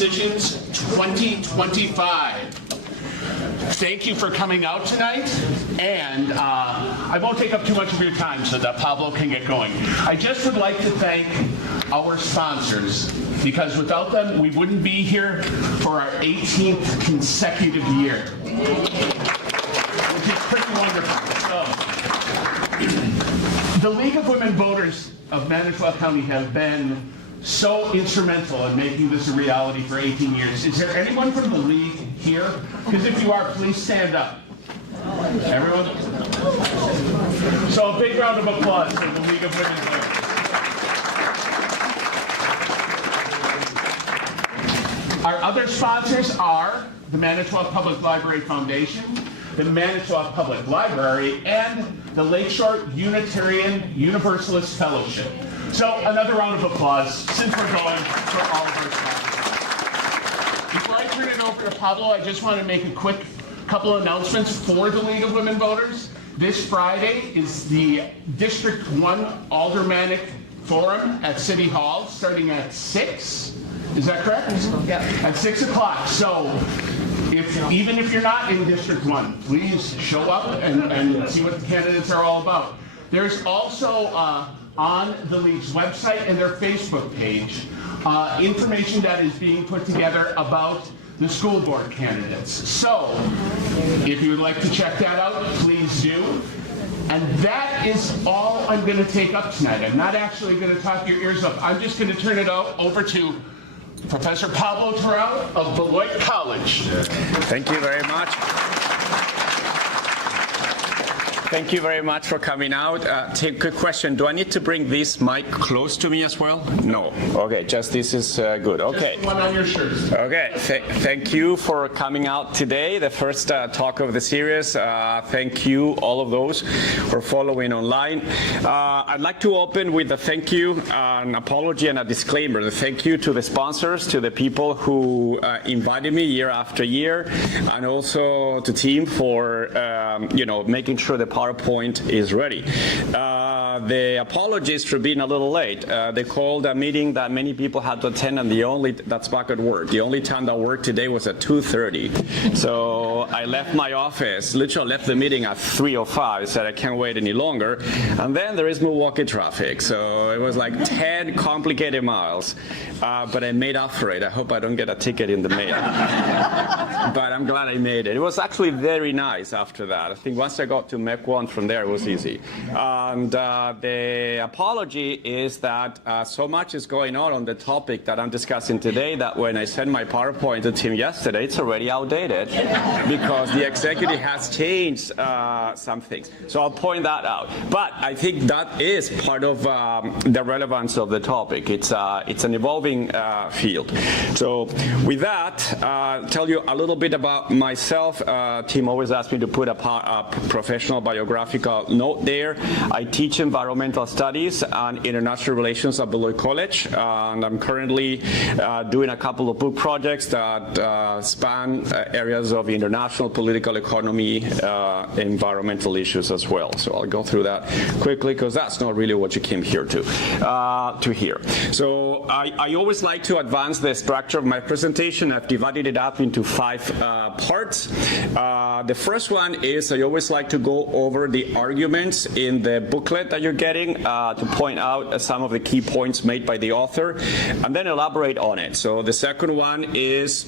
Decisions 2025. Thank you for coming out tonight, and I won't take up too much of your time so that Pablo can get going. I just would like to thank our sponsors, because without them, we wouldn't be here for our 18th consecutive year, which is pretty wonderful. So, the League of Women Voters of Manitowoc County have been so instrumental in making this a reality for 18 years. Is there anyone from the League here? Because if you are, please stand up. Everyone? So a big round of applause for the League of Women Voters. Our other sponsors are the Manitowoc Public Library Foundation, the Manitowoc Public Library, and the Lakeshore Unitarian Universalist Fellowship. So another round of applause since we're going for all of our sponsors. Before I turn it over to Pablo, I just want to make a quick couple of announcements for the League of Women Voters. This Friday is the District 1 Aldermanic Forum at City Hall, starting at 6. Is that correct? Yeah. At 6 o'clock. So even if you're not in District 1, please show up and see what the candidates are all about. There's also on the League's website and their Facebook page information that is being put together about the school board candidates. So if you would like to check that out, please do. And that is all I'm going to take up tonight. I'm not actually going to talk your ears up. I'm just going to turn it over to Professor Pablo Toral of Beloit College. Thank you very much. Thank you very much for coming out. Quick question. Do I need to bring this mic close to me as well? No. Okay, just this is good. Okay. Just one on your shirt. Okay. Thank you for coming out today, the first talk of the series. Thank you, all of those who are following online. I'd like to open with a thank you, an apology, and a disclaimer. The thank you to the sponsors, to the people who invited me year after year, and also to team for making sure the PowerPoint is ready. The apologies for being a little late. They called a meeting that many people had to attend, and that's back at work. The only time that worked today was at 2:30. So I left my office, literally left the meeting at 3:05, said I can't wait any longer. And then there is Milwaukee traffic. So it was like 10 complicated miles. But I made up for it. I hope I don't get a ticket in the mail. But I'm glad I made it. It was actually very nice after that. I think once I got to MEC1 from there, it was easy. And the apology is that so much is going on the topic that I'm discussing today that when I sent my PowerPoint to Tim yesterday, it's already outdated because the executive has changed some things. So I'll point that out. But I think that is part of the relevance of the topic. It's an evolving field. So with that, tell you a little bit about myself. Tim always asks me to put a professional biographical note there. I teach environmental studies and international relations at Beloit College, and I'm currently doing a couple of book projects that span areas of international political economy, environmental issues as well. So I'll go through that quickly because that's not really what you came here to hear. So I always like to advance the structure of my presentation. I've divided it up into 5 parts. The first one is I always like to go over the arguments in the booklet that you're getting to point out some of the key points made by the author and then elaborate on it. So the second one is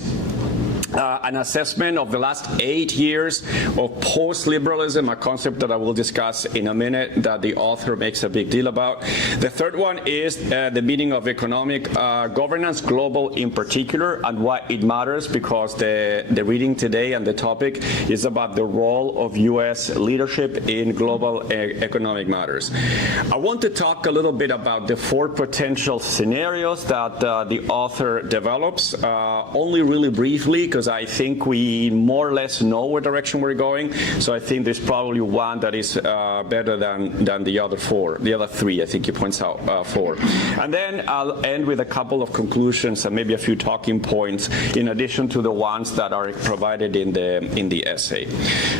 an assessment of the last 8 years of post-liberalism, a concept that I will discuss in a minute that the author makes a big deal about. The third one is the meaning of economic governance, global in particular, and why it matters, because the reading today and the topic is about the role of U.S. leadership in global economic matters. I want to talk a little bit about the 4 potential scenarios that the author develops, only really briefly, because because I think we more or less know what direction we're going. So I think there's probably one that is better than the other four, the other three. I think he points out four. And then I'll end with a couple of conclusions and maybe a few talking points in addition to the ones that are provided in the essay.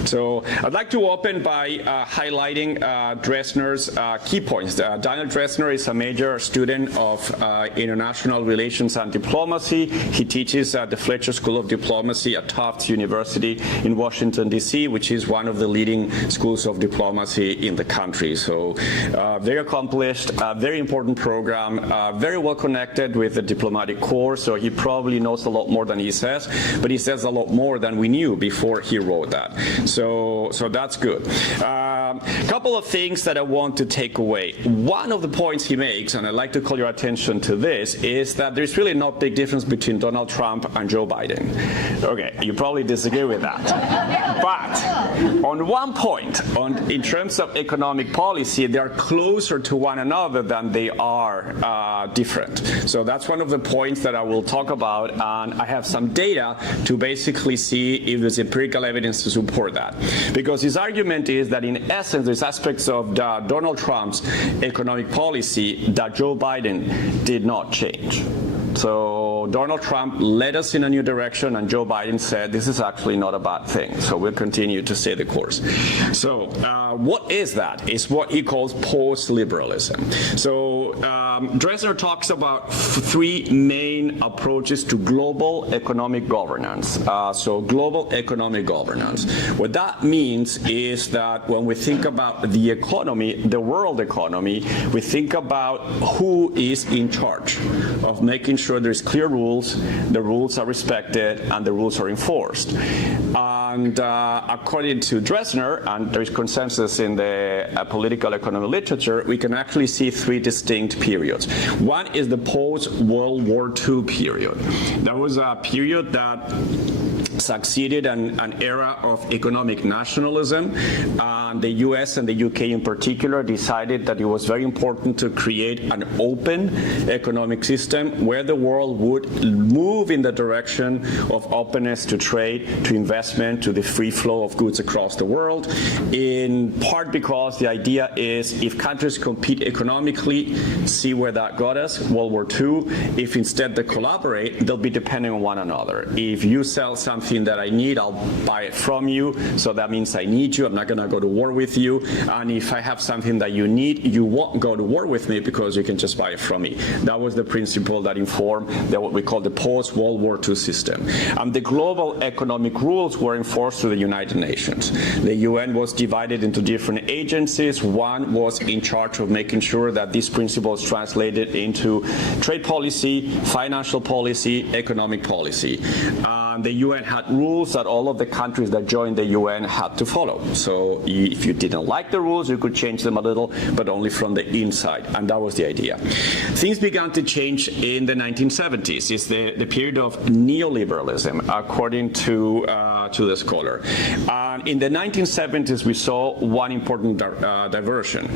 So I'd like to open by highlighting Drezner's key points. Daniel Drezner is a major student of international relations and diplomacy. He teaches at the Fletcher School of Diplomacy at Tufts University in Washington, D.C., which is one of the leading schools of diplomacy in the country. So very accomplished, very important program, very well connected with the diplomatic corps, so he probably knows a lot more than he says, but he says a lot more than we knew before he wrote that. So that's good. Couple of things that I want to take away. One of the points he makes, and I'd like to call your attention to this, is that there's really no big difference between Donald Trump and Joe Biden. Okay, you probably disagree with that. But on one point, in terms of economic policy, they are closer to one another than they are different. So that's one of the points that I will talk about, and I have some data to basically see if there's empirical evidence to support that. Because his argument is that in essence, there's aspects of Donald Trump's economic policy that Joe Biden did not change. So Donald Trump led us in a new direction, and Joe Biden said this is actually not a bad thing. So we'll continue to stay the course. So what is that? It's what he calls post-liberalism. So Drezner talks about three main approaches to global economic governance. So global economic governance. What that means is that when we think about the economy, the world economy, we think about who is in charge of making sure there's clear rules, the rules are respected, and the rules are enforced. And according to Drezner, and there is consensus in the political economy literature, we can actually see three distinct periods. One is the post-World War II period. That was a period that succeeded an era of economic nationalism. The US and the UK in particular decided that it was very important to create an open economic system where the world would move in the direction of openness to trade, to investment, to the free flow of goods across the world, in part because the idea is if countries compete economically, see where that got us, World War II, if instead they collaborate, they'll be depending on one another. If you sell something that I need, I'll buy it from you, so that means I need you, I'm not going to go to war with you, and if I have something that you need, you won't go to war with me because you can just buy it from me. That was the principle that informed what we call the post-World War II system. And the global economic rules were enforced through the United Nations. The UN was divided into different agencies. One was in charge of making sure that these principles translated into trade policy, financial policy, economic policy. The UN had rules that all of the countries that joined the UN had to follow. So if you didn't like the rules, you could change them a little, but only from the inside, and that was the idea. Things began to change in the 1970s. It's the period of neoliberalism, according to the scholar. In the 1970s, we saw one important diversion.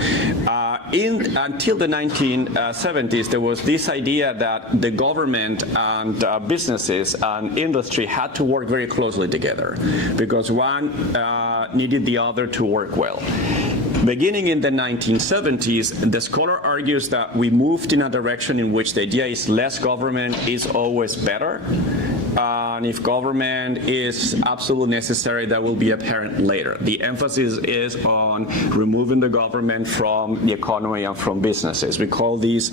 Until the 1970s, there was this idea that the government and businesses and industry had to work very closely together because one needed the other to work well. Beginning in the 1970s, the scholar argues that we moved in a direction in which the idea is less government is always better. And if government is absolutely necessary, that will be apparent later. The emphasis is on removing the government from the economy and from businesses. We call these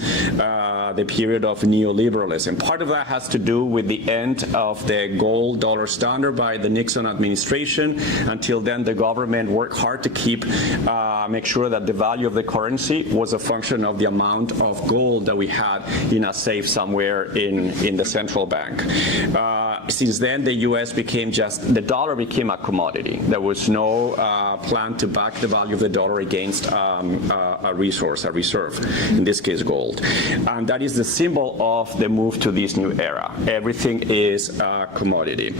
the period of neoliberalism. Part of that has to do with the end of the gold dollar standard by the Nixon administration. Until then, the government worked hard to make sure that the value of the currency was a function of the amount of gold that we had in a safe somewhere in the central bank. Since then, the U.S. the dollar became a commodity. There was no plan to back the value of the dollar against a resource, a reserve, in this case gold. And that is the symbol of the move to this new era. Everything is a commodity.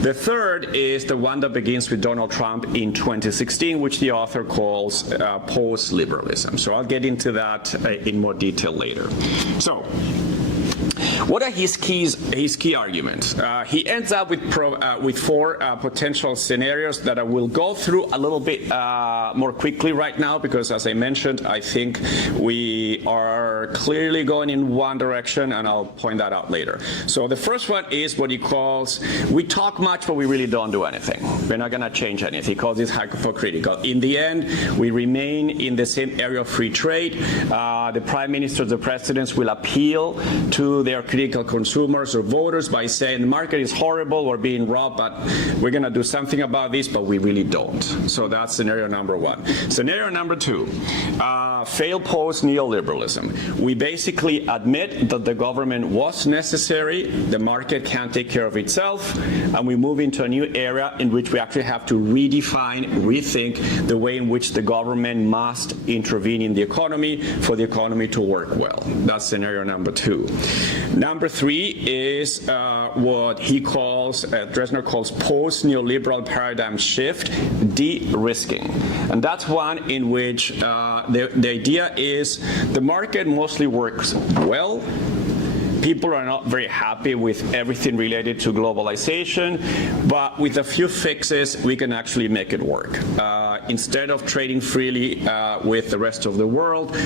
The third is the one that begins with Donald Trump in 2016, which the author calls post-liberalism. So I'll get into that in more detail later. So What are his key arguments? He ends up with four potential scenarios that I will go through a little bit more quickly right now, because as I mentioned, I think we are clearly going in one direction, and I'll point that out later. So the first one is what he calls, we talk much, but we really don't do anything. We're not going to change anything. He calls this hypocritical. In the end, we remain in the same area of free trade. The prime ministers, the presidents will appeal to their critical consumers or voters by saying the market is horrible, we're being robbed, but we're going to do something about this, but we really don't. So that's scenario number one. Scenario number two, fail post-neoliberalism. We basically admit that the government was necessary, the market can't take care of itself, and we move into a new area in which we actually have to redefine, rethink the way in which the government must intervene in the economy for the economy to work well. That's scenario number two. Number three is what he calls, Drezner calls post-neoliberal paradigm shift, de-risking. And that's one in which the idea is the market mostly works well. People are not very happy with everything related to globalization, but with a few fixes, we can actually make it work. Instead of trading freely with the rest of the world,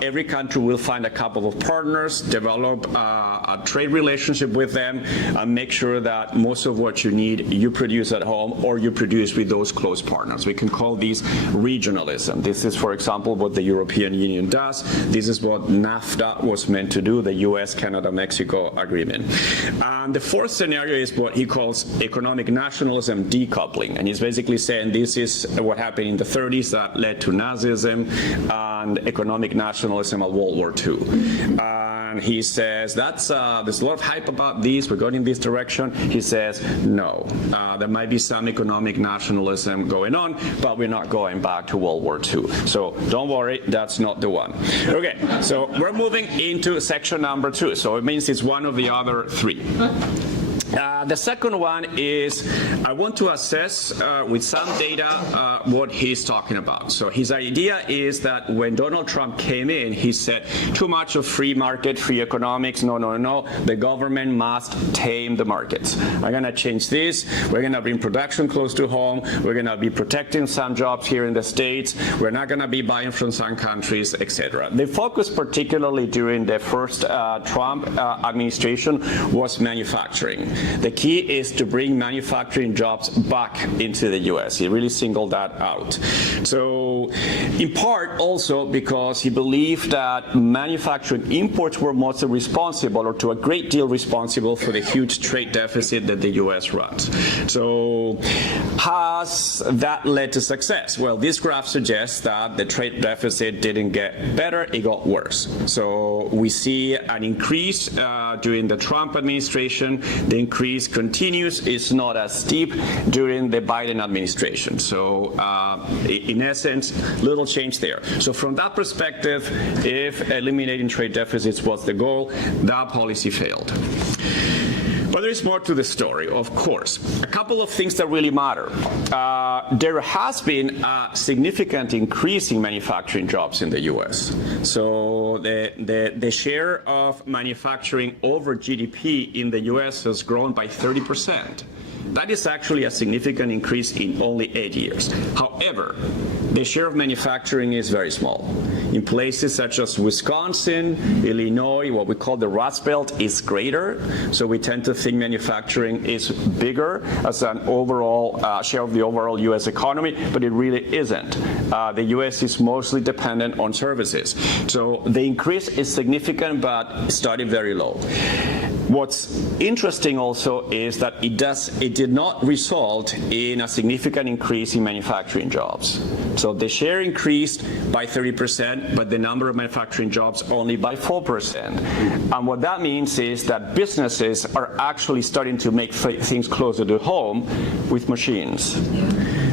every country will find a couple of partners, develop a trade relationship with them, and make sure that most of what you need, you produce at home or you produce with those close partners. We can call these regionalism. This is, for example, what the European Union does. This is what NAFTA was meant to do, the US, Canada, Mexico agreement. The fourth scenario is what he calls economic nationalism decoupling. And he's basically saying this is what happened in the 30s that led to Nazism and economic nationalism of World War II. And he says that's there's a lot of hype about this, we're going in this direction. He says no, there might be some economic nationalism going on, but we're not going back to World War II. So don't worry, that's not the one. Okay, so we're moving into section number two. So it means it's one of the other three. The second one is I want to assess with some data what he's talking about. So his idea is that when Donald Trump came in, he said too much of free market, free economics, no, no, no, the government must tame the markets. I'm going to change this, we're going to bring production close to home, we're going to be protecting some jobs here in the States, we're not going to be buying from some countries, etc. The focus particularly during the first Trump administration was manufacturing. The key is to bring manufacturing jobs back into the U.S. He really singled that out. So in part also because he believed that manufacturing imports were mostly responsible, or to a great deal responsible, for the huge trade deficit that the U.S. runs. So has that led to success? Well, this graph suggests that the trade deficit didn't get better, it got worse. So we see an increase during the Trump administration. The increase continues. It's not as steep during the Biden administration. So in essence, little change there. So from that perspective, if eliminating trade deficits was the goal, that policy failed. But there is more to the story, of course. A couple of things that really matter. There has been a significant increase in manufacturing jobs in the U.S. So the share of manufacturing over GDP in the U.S. has grown by 30%. That is actually a significant increase in only 8 years. However, the share of manufacturing is very small. In places such as Wisconsin, Illinois, what we call the Rust Belt is greater. So we tend to think manufacturing is bigger as an overall share of the overall U.S. economy, but it really isn't. The U.S. is mostly dependent on services. So the increase is significant, but started very low. What's interesting also is that it did not result in a significant increase in manufacturing jobs. So the share increased by 30%, but the number of manufacturing jobs only by 4%. And what that means is that businesses are actually starting to make things closer to home with machines.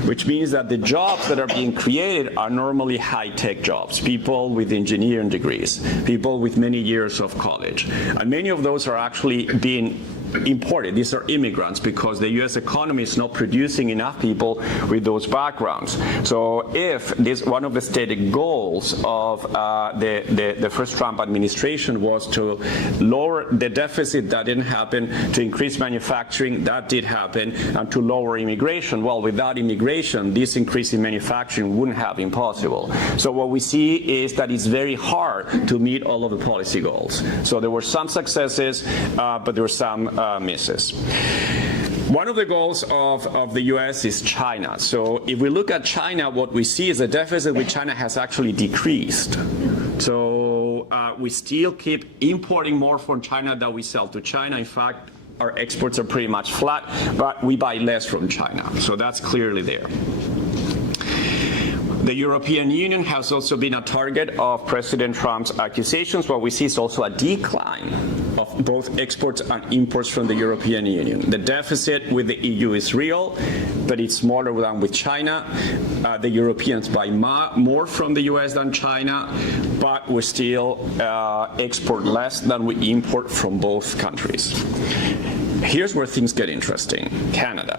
Which means that the jobs that are being created are normally high-tech jobs, people with engineering degrees, people with many years of college. And many of those are actually being imported. These are immigrants because the U.S. economy is not producing enough people with those backgrounds. So if this one of the stated goals of the first Trump administration was to lower the deficit, that didn't happen, to increase manufacturing, that did happen, and to lower immigration. Well, without immigration, this increase in manufacturing wouldn't have been possible. So what we see is that it's very hard to meet all of the policy goals. So there were some successes, but there were some misses. One of the goals of the U.S. is China. So if we look at China, what we see is the deficit with China has actually decreased. So we still keep importing more from China than we sell to China. In fact, our exports are pretty much flat, but we buy less from China. So that's clearly there. The European Union has also been a target of President Trump's accusations. What we see is also a decline of both exports and imports from the European Union. The deficit with the EU is real, but it's smaller than with China. The Europeans buy more from the US than China, but we still export less than we import from both countries. Here's where things get interesting. Canada.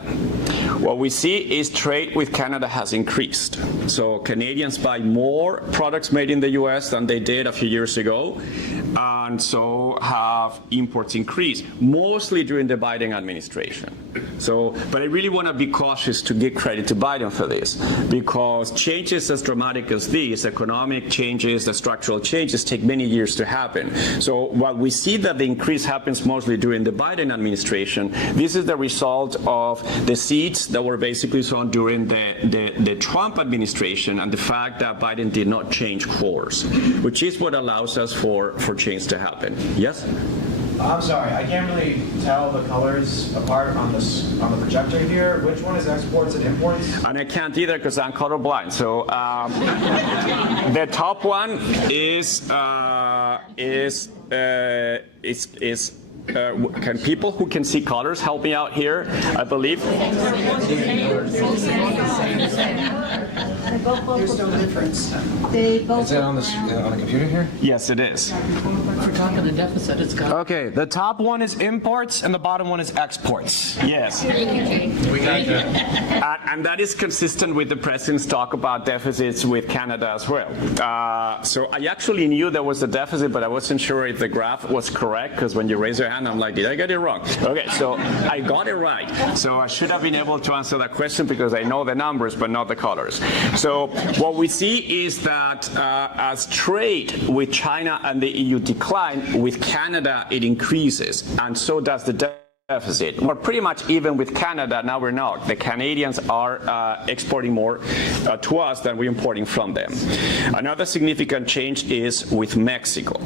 What we see is trade with Canada has increased. So Canadians buy more products made in the US than they did a few years ago, and so have imports increased, mostly during the Biden administration. So, but I really want to be cautious to give credit to Biden for this, because changes as dramatic as these, economic changes, the structural changes, take many years to happen. So while we see that the increase happens mostly during the Biden administration, this is the result of the seeds that were basically sown during the Trump administration and the fact that Biden did not change course, which is what allows us for change to happen. Yes? I'm sorry, I can't really tell the colors apart on the projector here. Which one is exports and imports? And I can't either because I'm colorblind. So the top one is can people who can see colors help me out here? I believe. There's no difference. They both. Is it on the computer here? Yes, it is. We're talking the deficit. It's got. Okay, the top one is imports and the bottom one is exports. Yes. We got that. And that is consistent with the president's talk about deficits with Canada as well. So I actually knew there was a deficit, but I wasn't sure if the graph was correct, because when you raise your hand, I'm like, did I get it wrong? Okay, so I got it right. So I should have been able to answer that question because I know the numbers, but not the colors. So what we see is that as trade with China and the EU decline, with Canada it increases, and so does the deficit. We're pretty much even with Canada, now we're not. The Canadians are exporting more to us than we're importing from them. Another significant change is with Mexico.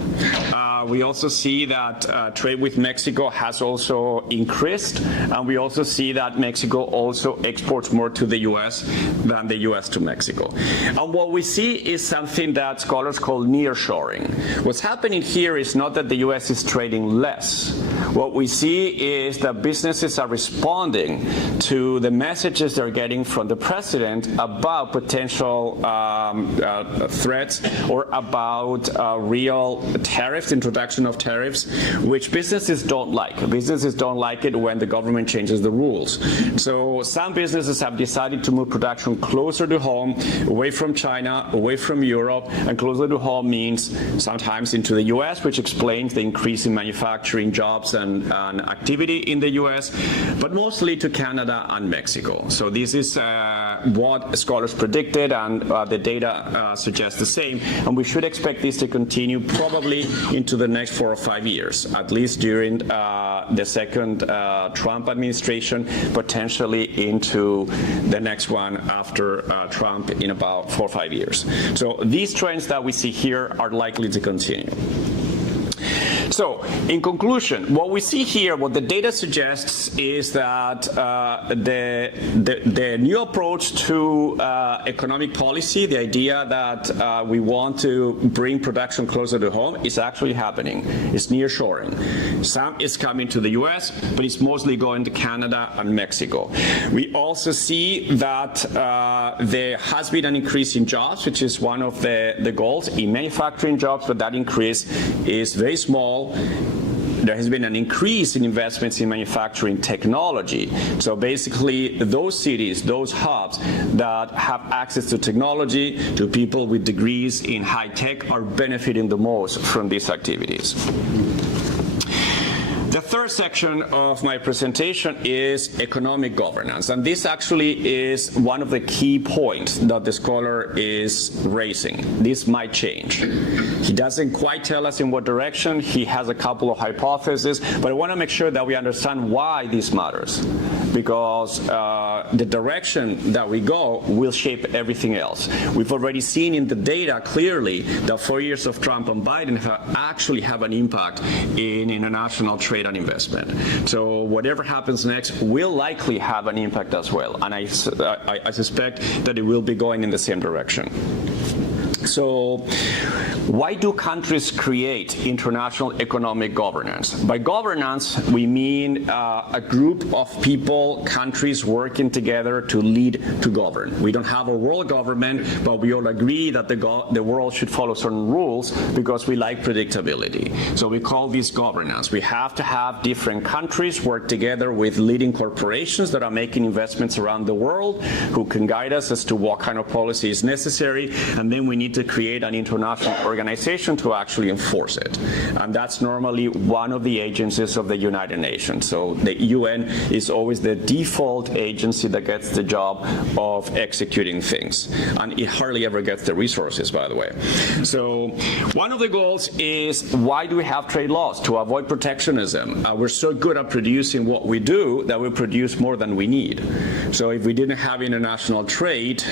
We also see that trade with Mexico has also increased, and we also see that Mexico also exports more to the U.S. than the U.S. to Mexico. And what we see is something that scholars call nearshoring. What's happening here is not that the U.S. is trading less. What we see is that businesses are responding to the messages they're getting from the president about potential threats or about real tariffs, introduction of tariffs, which businesses don't like. Businesses don't like it when the government changes the rules. So some businesses have decided to move production closer to home, away from China, away from Europe, and closer to home means sometimes into the U.S., which explains the increase in manufacturing jobs and activity in the U.S., but mostly to Canada and Mexico. So this is what scholars predicted, and the data suggests the same, and we should expect this to continue probably into the next 4 or 5 years, at least during the second Trump administration, potentially into the next one after Trump in about 4 or 5 years. So these trends that we see here are likely to continue. So, in conclusion, what we see here, what the data suggests is that the new approach to economic policy, the idea that we want to bring production closer to home, is actually happening. It's nearshoring. Some is coming to the U.S., but it's mostly going to Canada and Mexico. We also see that there has been an increase in jobs, which is one of the goals in manufacturing jobs, but that increase is very small. there has been an increase in investments in manufacturing technology. So basically, those cities, those hubs that have access to technology, to people with degrees in high tech, are benefiting the most from these activities. The third section of my presentation is economic governance, and this actually is one of the key points that the scholar is raising. This might change. He doesn't quite tell us in what direction. He has a couple of hypotheses, but I want to make sure that we understand why this matters, because the direction that we go will shape everything else. We've already seen in the data clearly that 4 years of Trump and Biden actually have an impact in international trade and investment. So whatever happens next will likely have an impact as well, and I suspect that it will be going in the same direction. So why do countries create international economic governance? By governance, we mean a group of people, countries working together to lead to govern. We don't have a world government, but we all agree that the world should follow certain rules because we like predictability. So we call this governance. We have to have different countries work together with leading corporations that are making investments around the world, who can guide us as to what kind of policy is necessary, and then we need to create an international organization to actually enforce it. And that's normally one of the agencies of the United Nations. So the UN is always the default agency that gets the job of executing things. And it hardly ever gets the resources, by the way. So one of the goals is, why do we have trade laws? To avoid protectionism. We're so good at producing what we do that we produce more than we need. So if we didn't have international trade,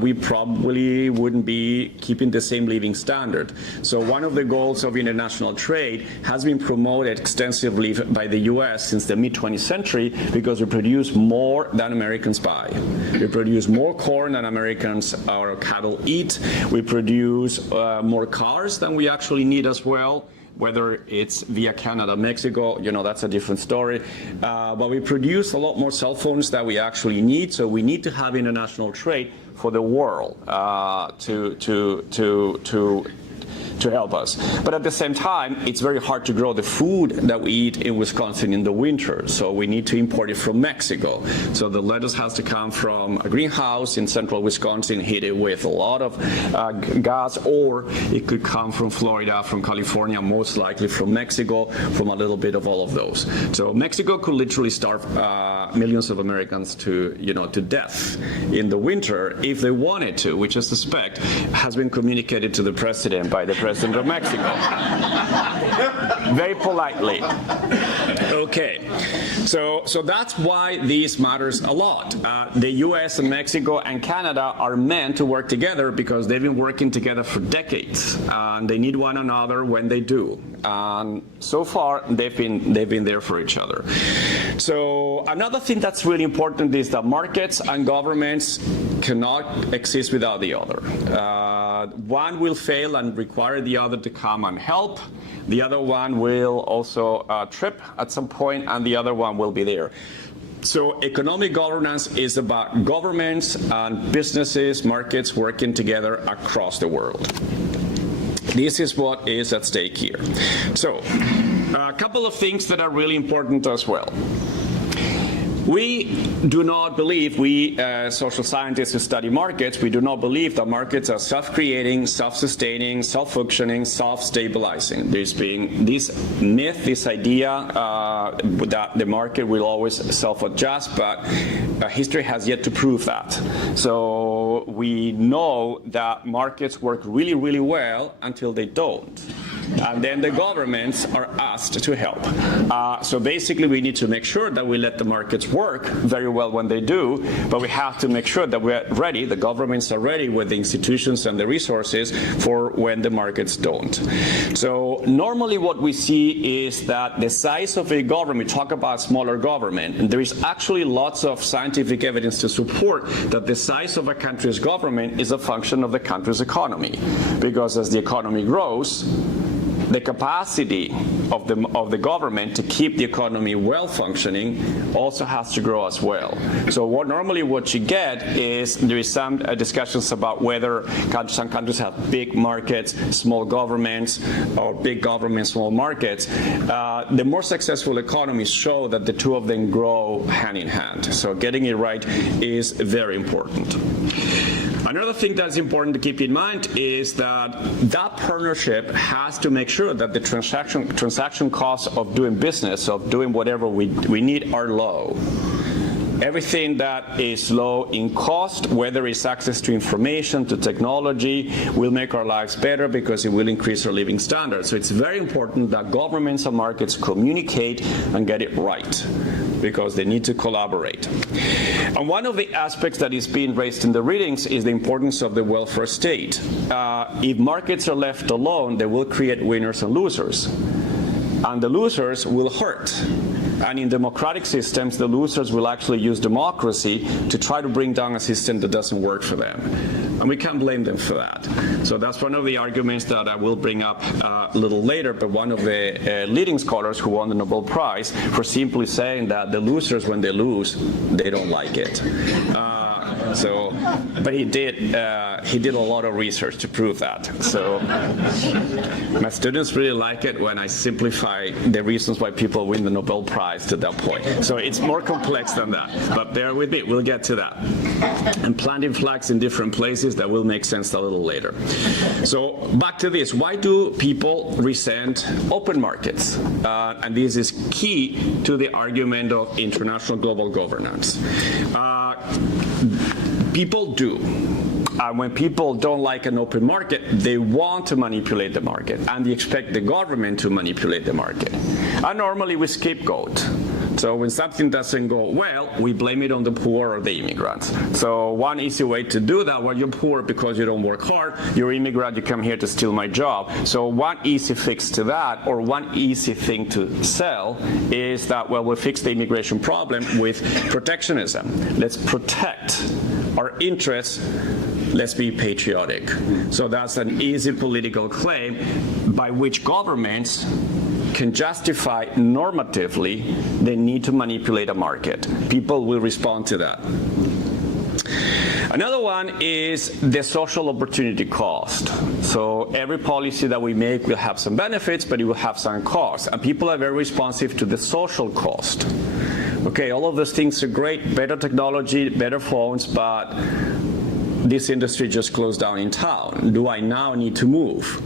we probably wouldn't be keeping the same living standard. So one of the goals of international trade has been promoted extensively by the US since the mid-20th century because we produce more than Americans buy. We produce more corn than Americans, our cattle eat. We produce more cars than we actually need as well. Whether it's via Canada, Mexico, that's a different story. But we produce a lot more cell phones than we actually need, so we need to have international trade for the world to help us. But at the same time, it's very hard to grow the food that we eat in Wisconsin in the winter, so we need to import it from Mexico. So the lettuce has to come from a greenhouse in central Wisconsin, heated with a lot of gas, or it could come from Florida, from California, most likely from Mexico, from a little bit of all of those. So Mexico could literally starve millions of Americans to death in the winter if they wanted to, which I suspect has been communicated to the president by the President of Mexico. Very politely. Okay, so that's why this matters a lot. The US and Mexico and Canada are meant to work together because they've been working together for decades, and they need one another when they do. And so far, they've been there for each other. So another thing that's really important is that markets and governments cannot exist without the other. One will fail and require the other to come and help. The other one will also trip at some point, and the other one will be there. So economic governance is about governments and businesses, markets working together across the world. This is what is at stake here. So a couple of things that are really important as well. We do not believe, social scientists who study markets, we do not believe that markets are self-creating, self-sustaining, self-functioning, self-stabilizing. There's been this myth, this idea that the market will always self-adjust, but history has yet to prove that. So we know that markets work really, really well until they don't. And then the governments are asked to help. So basically, we need to make sure that we let the markets work very well when they do, but we have to make sure that we're ready, the governments are ready with the institutions and the resources for when the markets don't. So normally what we see is that the size of a government, we talk about smaller government, and there is actually lots of scientific evidence to support that the size of a country's government is a function of the country's economy. Because as the economy grows, the capacity of the government to keep the economy well functioning also has to grow as well. So normally what you get is there is some discussions about whether some countries have big markets, small governments, or big governments, small markets. The more successful economies show that the two of them grow hand in hand. So getting it right is very important. Another thing that's important to keep in mind is that partnership has to make sure that the transaction costs of doing business, of doing whatever we need, are low. Everything that is low in cost, whether it's access to information, to technology, will make our lives better because it will increase our living standards. So it's very important that governments and markets communicate and get it right, because they need to collaborate. And one of the aspects that is being raised in the readings is the importance of the welfare state. If markets are left alone, they will create winners and losers. And the losers will hurt. And in democratic systems, the losers will actually use democracy to try to bring down a system that doesn't work for them. And we can't blame them for that. So that's one of the arguments that I will bring up a little later, but one of the leading scholars who won the Nobel Prize for simply saying that the losers, when they lose, they don't like it. But he did a lot of research to prove that. So my students really like it when I simplify the reasons why people win the Nobel Prize to that point. So it's more complex than that, but bear with me, we'll get to that. And planting flags in different places, that will make sense a little later. So back to this, why do people resent open markets? And this is key to the argument of international global governance. People do. When people don't like an open market, they want to manipulate the market, and they expect the government to manipulate the market. And normally we scapegoat. So when something doesn't go well, we blame it on the poor or the immigrants. So one easy way to do that, well, you're poor because you don't work hard, you're immigrant, you come here to steal my job. So one easy fix to that, or one easy thing to sell, is that, well, we'll fix the immigration problem with protectionism. Let's protect our interests. Let's be patriotic. So that's an easy political claim by which governments can justify normatively the need to manipulate a market. People will respond to that. Another one is the social opportunity cost. So every policy that we make will have some benefits, but it will have some costs. And people are very responsive to the social cost. Okay, all of those things are great, better technology, better phones, but this industry just closed down in town. Do I now need to move?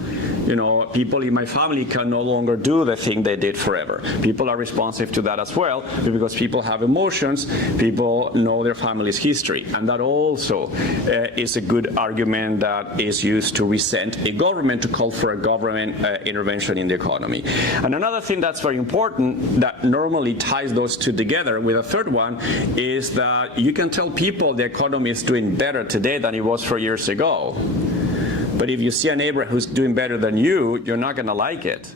You know, people in my family can no longer do the thing they did forever. People are responsive to that as well, because people have emotions, people know their family's history. And that also is a good argument that is used to resent a government, to call for a government intervention in the economy. And another thing that's very important that normally ties those two together with a third one is that you can tell people the economy is doing better today than it was 4 years ago. But if you see a neighbor who's doing better than you, you're not going to like it.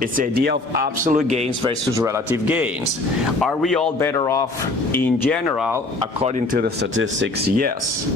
It's the idea of absolute gains versus relative gains. Are we all better off in general, according to the statistics? Yes.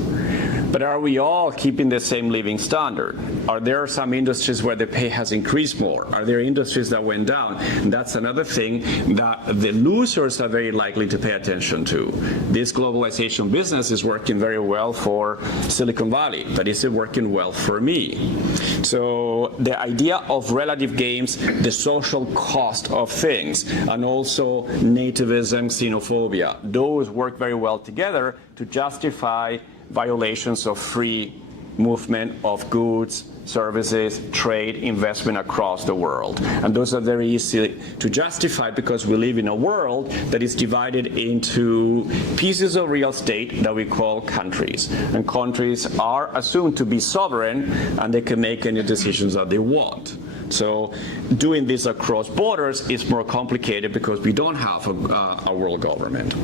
But are we all keeping the same living standard? Are there some industries where the pay has increased more? Are there industries that went down? And that's another thing that the losers are very likely to pay attention to. This globalization business is working very well for Silicon Valley, but is it working well for me? So the idea of relative gains, the social cost of things, and also nativism, xenophobia, those work very well together to justify violations of free movement of goods, services, trade, investment across the world. And those are very easy to justify because we live in a world that is divided into pieces of real estate that we call countries. And countries are assumed to be sovereign, and they can make any decisions that they want. So doing this across borders is more complicated because we don't have a world government.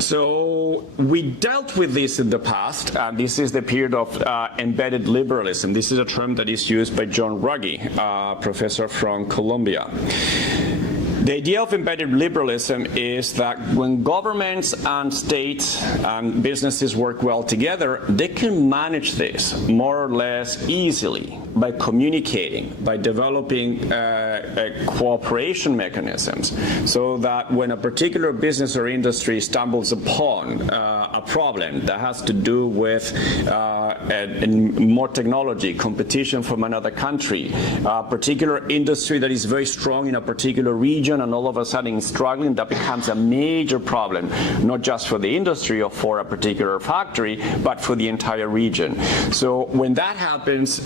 So we dealt with this in the past, and this is the period of embedded liberalism. This is a term that is used by John Ruggie, a professor from Columbia. The idea of embedded liberalism is that when governments and states and businesses work well together, they can manage this more or less easily by communicating, by developing cooperation mechanisms, so that when a particular business or industry stumbles upon a problem that has to do with more technology, competition from another country, a particular industry that is very strong in a particular region and all of a sudden is struggling, that becomes a major problem, not just for the industry or for a particular factory, but for the entire region. So when that happens,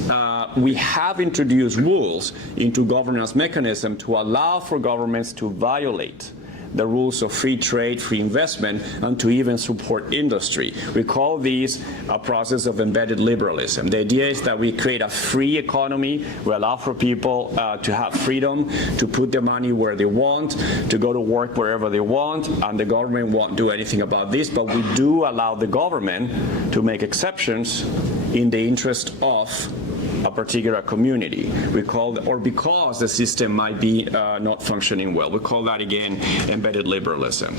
we have introduced rules into governance mechanism to allow for governments to violate the rules of free trade, free investment, and to even support industry. We call these a process of embedded liberalism. The idea is that we create a free economy, we allow for people to have freedom, to put their money where they want, to go to work wherever they want, and the government won't do anything about this, but we do allow the government to make exceptions in the interest of a particular community. We call, or because the system might be not functioning well. We call that, again, embedded liberalism.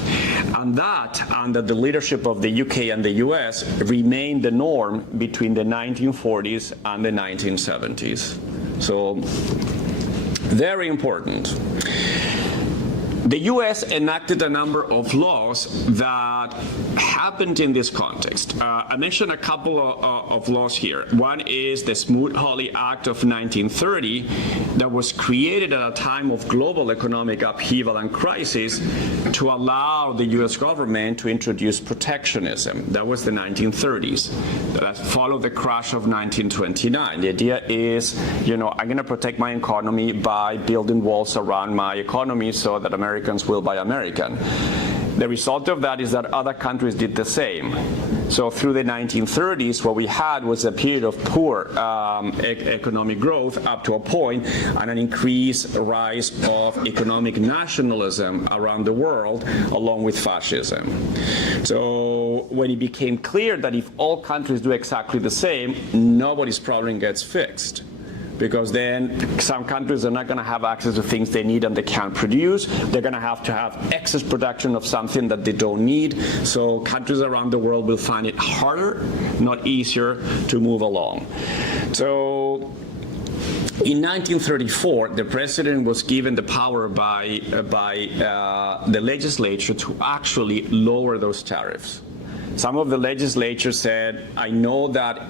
And that, under the leadership of the UK and the US, remained the norm between the 1940s and the 1970s. So, very important. The US enacted a number of laws that happened in this context. I mentioned a couple of laws here. One is the Smoot-Hawley Act of 1930 that was created at a time of global economic upheaval and crisis to allow the US government to introduce protectionism. That was the 1930s. That followed the crash of 1929. The idea is, I'm going to protect my economy by building walls around my economy so that Americans will buy American. The result of that is that other countries did the same. So through the 1930s, what we had was a period of poor economic growth up to a point, and an increased rise of economic nationalism around the world, along with fascism. So when it became clear that if all countries do exactly the same, nobody's problem gets fixed. Because then some countries are not going to have access to things they need and they can't produce. They're going to have excess production of something that they don't need. So countries around the world will find it harder, not easier, to move along. So in 1934, the president was given the power by the legislature to actually lower those tariffs. Some of the legislature said, I know that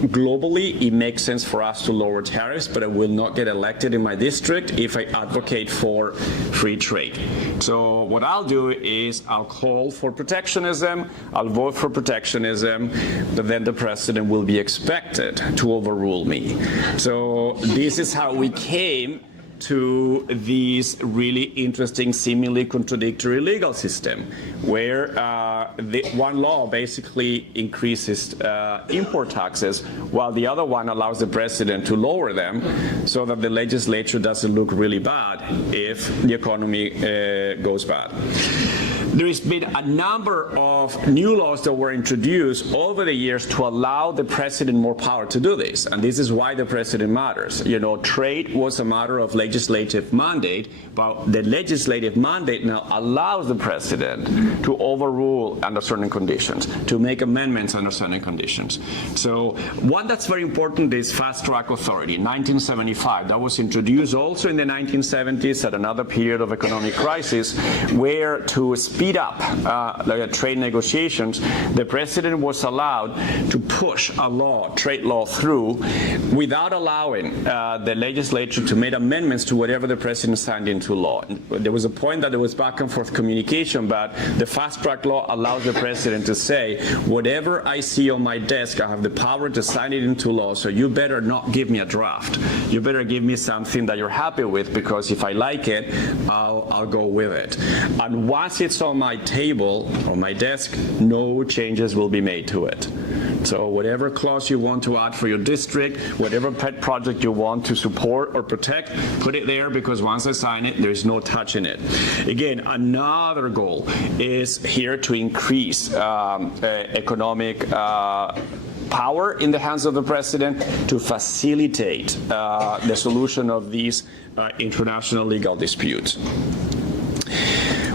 globally, it makes sense for us to lower tariffs, but I will not get elected in my district if I advocate for free trade. So what I'll do is I'll call for protectionism, I'll vote for protectionism, but then the president will be expected to overrule me. So this is how we came to this really interesting, seemingly contradictory legal system, where one law basically increases import taxes, while the other one allows the president to lower them, so that the legislature doesn't look really bad if the economy goes bad. There has been a number of new laws that were introduced over the years to allow the president more power to do this, and this is why the president matters. Trade was a matter of legislative mandate, but the legislative mandate now allows the president to overrule under certain conditions, to make amendments under certain conditions. So one that's very important is fast-track authority. In 1975, that was introduced also in the 1970s at another period of economic crisis, where to speed up trade negotiations, the president was allowed to push a trade law through without allowing the legislature to make amendments to whatever the president signed into law. There was a point that there was back and forth communication, but the fast-track law allows the president to say, whatever I see on my desk, I have the power to sign it into law, so you better not give me a draft. You better give me something that you're happy with, because if I like it, I'll go with it. And once it's on my table, on my desk, no changes will be made to it. So whatever clause you want to add for your district, whatever pet project you want to support or protect, put it there, because once I sign it, there's no touching it. Again, another goal is here to increase economic power in the hands of the president to facilitate the solution of these international legal disputes.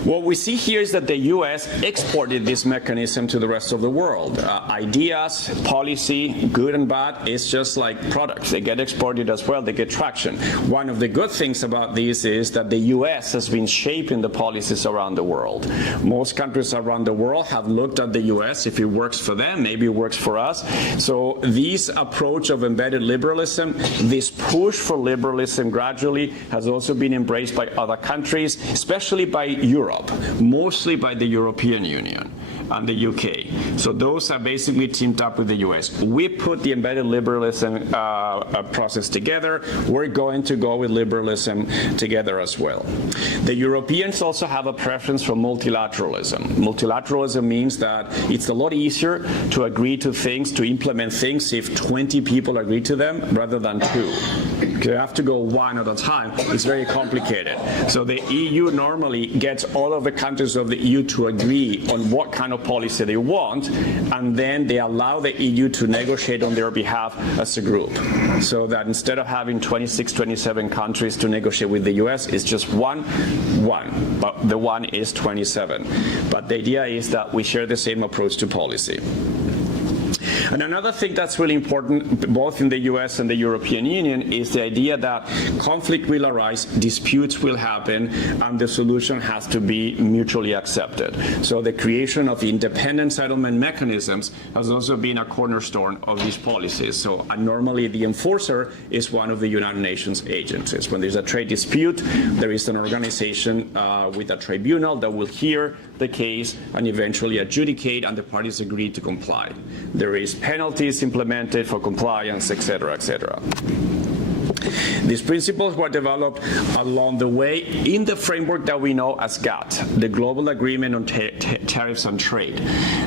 What we see here is that the U.S. exported this mechanism to the rest of the world. Ideas, policy, good and bad, is just like products. They get exported as well, they get traction. One of the good things about this is that the U.S. has been shaping the policies around the world. Most countries around the world have looked at the U.S. If it works for them, maybe it works for us. So this approach of embedded liberalism, this push for liberalism gradually has also been embraced by other countries, especially by Europe, mostly by the European Union and the UK. So those are basically teamed up with the US. We put the embedded liberalism process together. We're going to go with liberalism together as well. The Europeans also have a preference for multilateralism. Multilateralism means that it's a lot easier to agree to things, to implement things if 20 people agree to them rather than 2. You have to go one at a time. It's very complicated. So the EU normally gets all of the countries of the EU to agree on what kind of policy they want, and then they allow the EU to negotiate on their behalf as a group. So that instead of having 26, 27 countries to negotiate with the US, it's just one, but the one is 27. But the idea is that we share the same approach to policy. And another thing that's really important, both in the US and the European Union, is the idea that conflict will arise, disputes will happen, and the solution has to be mutually accepted. So the creation of independent settlement mechanisms has also been a cornerstone of these policies. So normally the enforcer is one of the United Nations agencies. When there's a trade dispute, there is an organization with a tribunal that will hear the case and eventually adjudicate, and the parties agree to comply. There is penalties implemented for compliance, etc., etc. These principles were developed along the way in the framework that we know as GATT, the Global Agreement on Tariffs and Trade.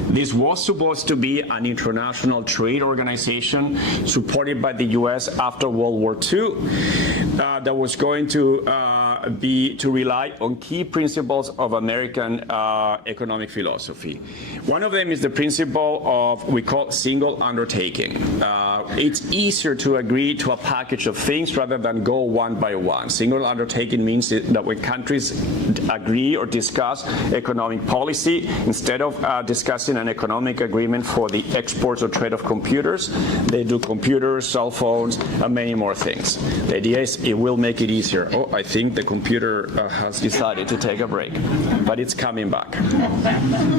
This was supposed to be an international trade organization supported by the US after World War II that was going to rely on key principles of American economic philosophy. One of them is the principle of, we call single undertaking. It's easier to agree to a package of things rather than go one by one. Single undertaking means that when countries agree or discuss economic policy, instead of discussing an economic agreement for the exports or trade of computers, they do computers, cell phones, and many more things. The idea is it will make it easier. Oh, I think the computer has decided to take a break, but it's coming back.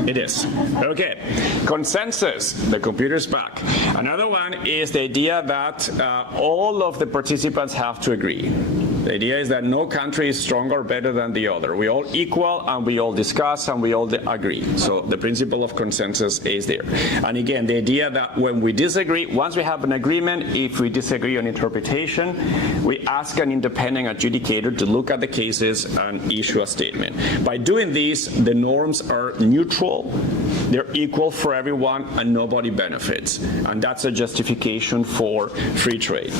It is. Okay. Consensus. The computer's back. Another one is the idea that all of the participants have to agree. The idea is that no country is stronger or better than the other. We're all equal, and we all discuss, and we all agree. So the principle of consensus is there. And again, the idea that when we disagree, once we have an agreement, if we disagree on interpretation, we ask an independent adjudicator to look at the cases and issue a statement. By doing this, the norms are neutral, they're equal for everyone, and nobody benefits. And that's a justification for free trade.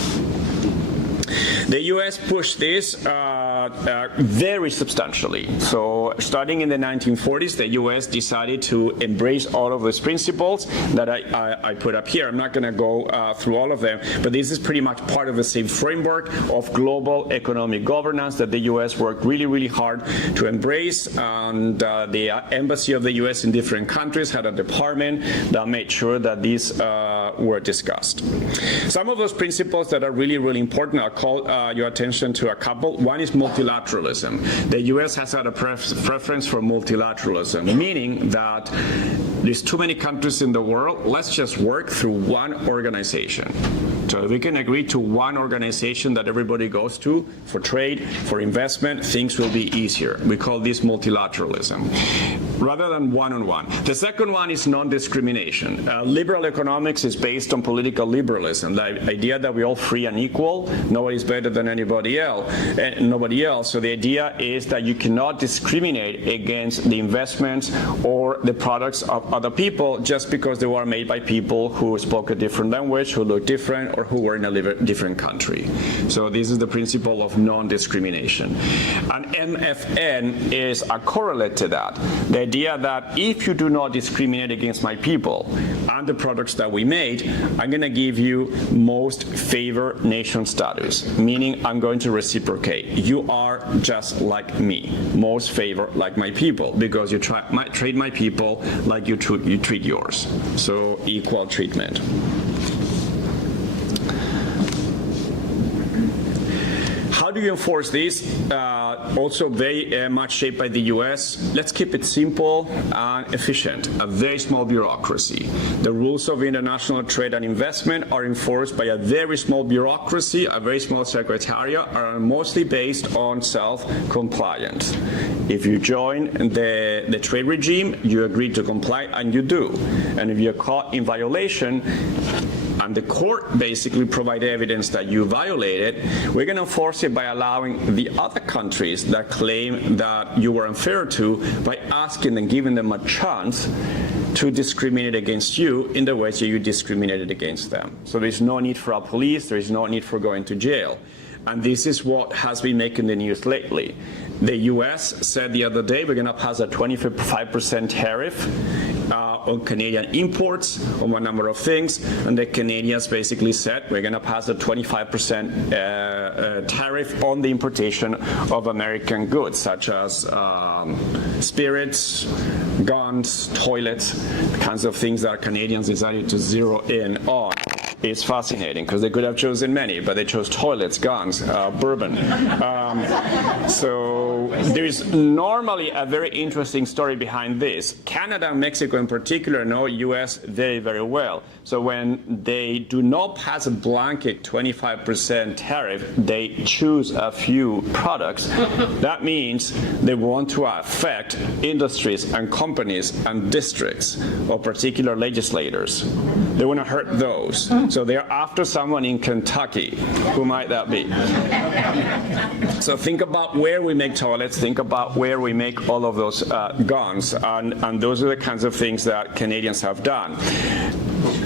The U.S. pushed this very substantially. So starting in the 1940s, the U.S. decided to embrace all of those principles that I put up here. I'm not going to go through all of them, but this is pretty much part of the same framework of global economic governance that the U.S. worked really, really hard to embrace. And the embassy of the U.S. in different countries had a department that made sure that these were discussed. Some of those principles that are really, really important, I'll call your attention to a couple. One is multilateralism. The U.S. has had a preference for multilateralism, meaning that there's too many countries in the world. Let's just work through one organization. So if we can agree to one organization that everybody goes to for trade, for investment, things will be easier. We call this multilateralism, rather than one-on-one. The second one is non-discrimination. Liberal economics is based on political liberalism, the idea that we're all free and equal, nobody's better than anybody else. So the idea is that you cannot discriminate against the investments or the products of other people just because they were made by people who spoke a different language, who looked different, or who were in a different country. So this is the principle of non-discrimination. And MFN is a correlate to that. The idea that if you do not discriminate against my people and the products that we made, I'm going to give you most favored nation status, meaning I'm going to reciprocate. You are just like me, most favored like my people, because you treat my people like you treat yours. So equal treatment. How do you enforce this? Also very much shaped by the US. Let's keep it simple and efficient. A very small bureaucracy. The rules of international trade and investment are enforced by a very small bureaucracy, a very small secretariat, are mostly based on self-compliance. If you join the trade regime, you agree to comply, and you do. And if you're caught in violation, and the court basically provide evidence that you violated, we're going to enforce it by allowing the other countries that claim that you were unfair to, by asking and giving them a chance to discriminate against you in the ways that you discriminated against them. So there's no need for a police, there's no need for going to jail. And this is what has been making the news lately. The US said the other day we're going to pass a 25% tariff on Canadian imports on a number of things, and the Canadians basically said we're going to pass a 25% tariff on the importation of American goods, such as spirits, guns, toilets, the kinds of things that Canadians decided to zero in on. It's fascinating because they could have chosen many, but they chose toilets, guns, bourbon. So there is normally a very interesting story behind this. Canada and Mexico in particular know US very, very well. So when they do not pass a blanket 25% tariff, they choose a few products. That means they want to affect industries and companies and districts of particular legislators. They want to hurt those. So they're after someone in Kentucky. Who might that be? So think about where we make toilets, think about where we make all of those guns, and those are the kinds of things that Canadians have done.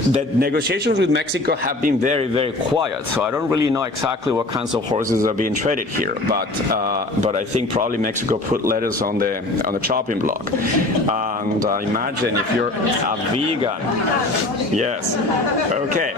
The negotiations with Mexico have been very, very quiet, so I don't really know exactly what kinds of horses are being traded here, but I think probably Mexico put lettuce on the chopping block. And imagine if you're a vegan. Yes. Okay.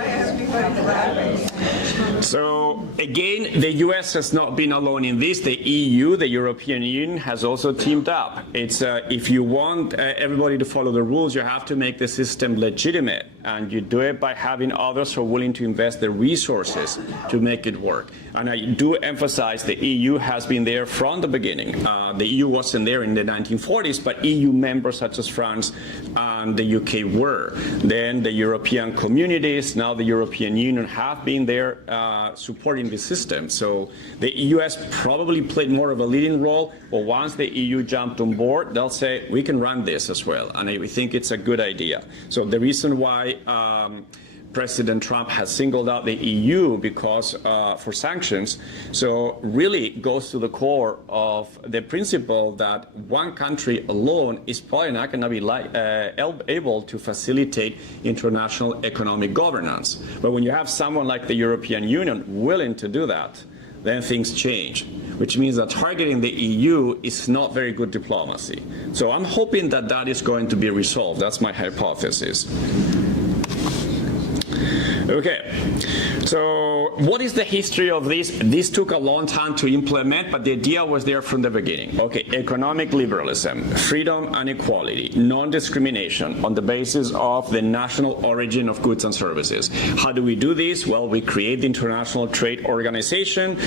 So again, the US has not been alone in this. The EU, the European Union, has also teamed up. It's if you want everybody to follow the rules, you have to make the system legitimate, and you do it by having others who are willing to invest the resources to make it work. And I do emphasize the EU has been there from the beginning. The EU wasn't there in the 1940s, but EU members such as France and the UK were. Then the European communities, now the European Union, have been there supporting the system. So the US probably played more of a leading role, but once the EU jumped on board, they'll say, we can run this as well. And I think it's a good idea. So the reason why President Trump has singled out the EU because for sanctions, so really goes to the core of the principle that one country alone is probably not going to be able to facilitate international economic governance. But when you have someone like the European Union willing to do that, then things change, which means that targeting the EU is not very good diplomacy. So I'm hoping that that is going to be resolved. That's my hypothesis. Okay, so what is the history of this? This took a long time to implement, but the idea was there from the beginning. Okay, economic liberalism, freedom and equality, non-discrimination on the basis of the national origin of goods and services. How do we do this? Well, we create the International Trade Organization.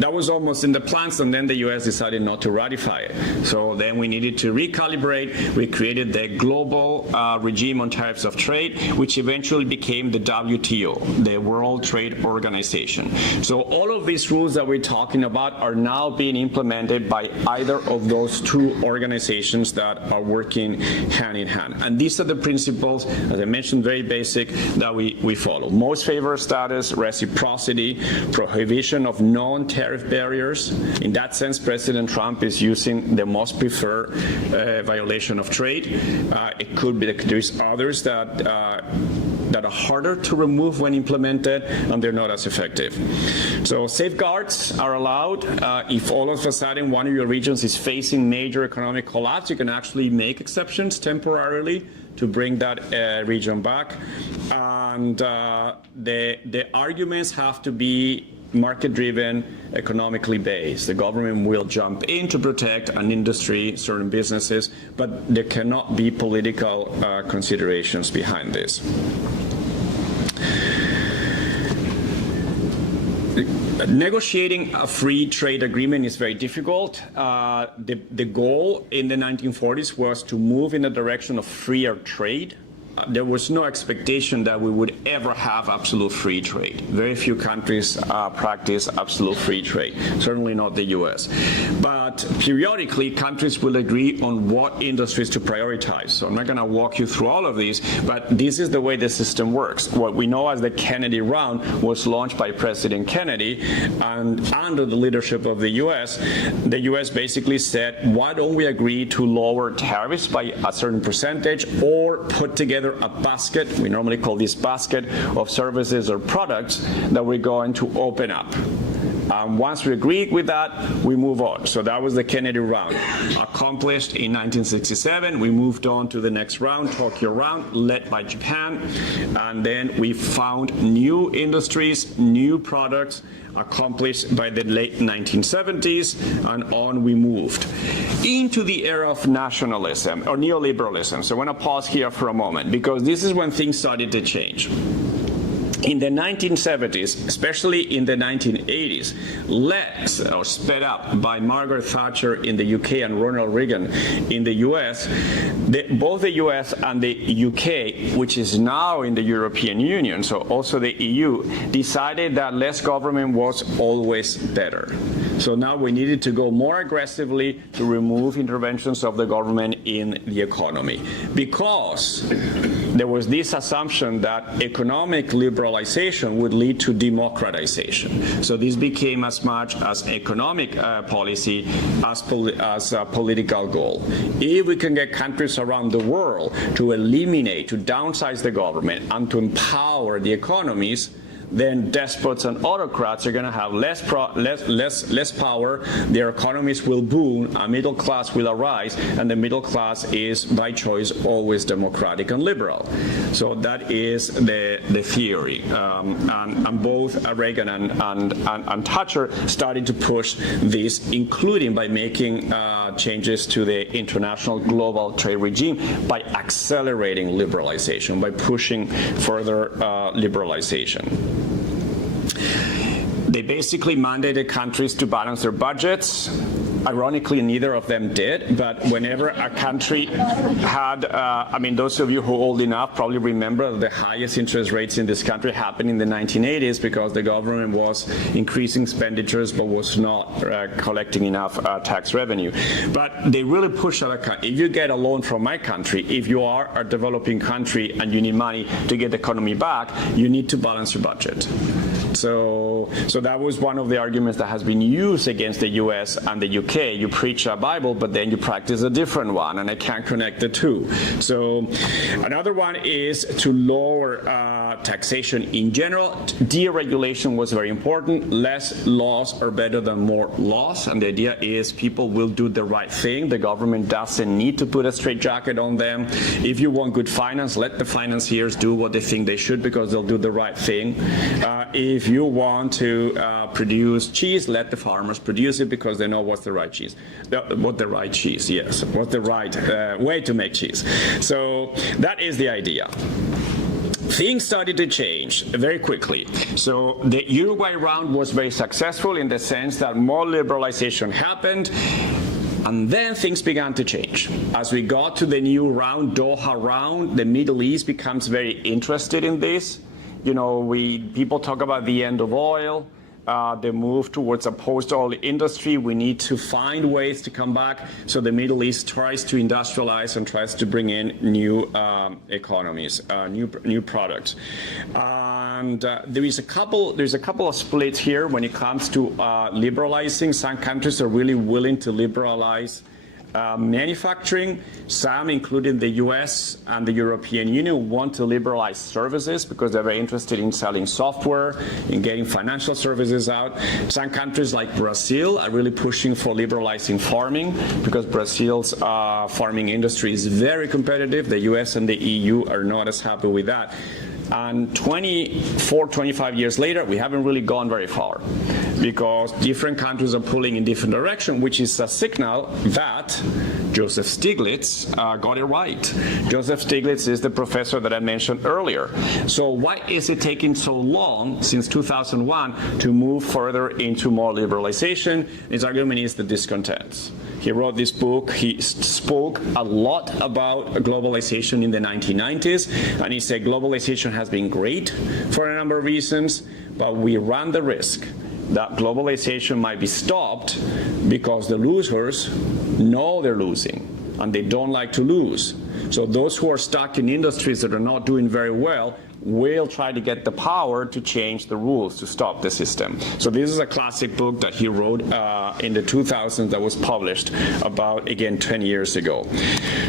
That was almost in the plans, and then the US decided not to ratify it. So then we needed to recalibrate. We created the global regime on tariffs of trade, which eventually became the WTO, the World Trade Organization. So all of these rules that we're talking about are now being implemented by either of those two organizations that are working hand in hand. And these are the principles, as I mentioned, very basic, that we follow. Most favored status, reciprocity, prohibition of non-tariff barriers. In that sense, President Trump is using the most preferred violation of trade. It could be that there's others that that are harder to remove when implemented, and they're not as effective. So safeguards are allowed. If all of a sudden one of your regions is facing major economic collapse, you can actually make exceptions temporarily to bring that region back. And the arguments have to be market-driven, economically based. The government will jump in to protect an industry, certain businesses, but there cannot be political considerations behind this. Negotiating a free trade agreement is very difficult. The goal in the 1940s was to move in the direction of freer trade. There was no expectation that we would ever have absolute free trade. Very few countries practice absolute free trade, certainly not the US. But periodically, countries will agree on what industries to prioritize. So I'm not going to walk you through all of these, but this is the way the system works. What we know as the Kennedy Round was launched by President Kennedy, and under the leadership of the US basically said, why don't we agree to lower tariffs by a certain percentage or put together a basket, we normally call this basket, of services or products that we're going to open up. Once we agree with that, we move on. So that was the Kennedy Round. Accomplished in 1967. We moved on to the next round, Tokyo Round, led by Japan. And then we found new industries, new products, accomplished by the late 1970s, and on we moved into the era of nationalism or neoliberalism. So I want to pause here for a moment, because this is when things started to change. In the 1970s, especially in the 1980s, led or sped up by Margaret Thatcher in the UK and Ronald Reagan in the US, both the US and the UK, which is now in the European Union, so also the EU, decided that less government was always better. So now we needed to go more aggressively to remove interventions of the government in the economy, because there was this assumption that economic liberalization would lead to democratization. So this became as much as economic policy as a political goal. If we can get countries around the world to eliminate, to downsize the government and to empower the economies, then despots and autocrats are going to have less power, their economies will boom, a middle class will arise, and the middle class is, by choice, always democratic and liberal. So that is the theory. And both Reagan and Thatcher started to push this, including by making changes to the international global trade regime, by accelerating liberalization, by pushing further liberalization. They basically mandated countries to balance their budgets. Ironically, neither of them did, but whenever a country had, I mean, those of you who are old enough probably remember the highest interest rates in this country happened in the 1980s because the government was increasing expenditures but was not collecting enough tax revenue. But they really pushed out. If you get a loan from my country, if you are a developing country and you need money to get the economy back, you need to balance your budget. So that was one of the arguments that has been used against the US and the UK. You preach a Bible, but then you practice a different one, and I can't connect the two. So another one is to lower taxation in general. Deregulation was very important. Less laws are better than more laws, and the idea is people will do the right thing. The government doesn't need to put a straitjacket on them. If you want good finance, let the financiers do what they think they should, because they'll do the right thing. If you want to produce cheese, let the farmers produce it, because they know what's the right cheese. What's the right cheese, yes. What's the right way to make cheese. So that is the idea. Things started to change very quickly. So the Uruguay round was very successful in the sense that more liberalization happened. And then things began to change. As we got to the new round, Doha round, the Middle East becomes very interested in this. You know, people talk about the end of oil, the move towards a post-oil industry. We need to find ways to come back. So the Middle East tries to industrialize and tries to bring in new economies, new products. And there's a couple of splits here when it comes to liberalizing. Some countries are really willing to liberalize manufacturing. Some, including the US and the European Union, want to liberalize services because they're very interested in selling software, in getting financial services out. Some countries like Brazil are really pushing for liberalizing farming because Brazil's farming industry is very competitive. The US and the EU are not as happy with that. And 24, 25 years later, we haven't really gone very far because different countries are pulling in different directions, which is a signal that Joseph Stiglitz got it right. Joseph Stiglitz is the professor that I mentioned earlier. So why is it taking so long since 2001 to move further into more liberalization? His argument is the discontents. He wrote this book. He spoke a lot about globalization in the 1990s, and he said globalization has been great for a number of reasons, but we run the risk that globalization might be stopped because the losers know they're losing, and they don't like to lose. So those who are stuck in industries that are not doing very well will try to get the power to change the rules to stop the system. So this is a classic book that he wrote in the 2000s that was published about, again, 10 years ago.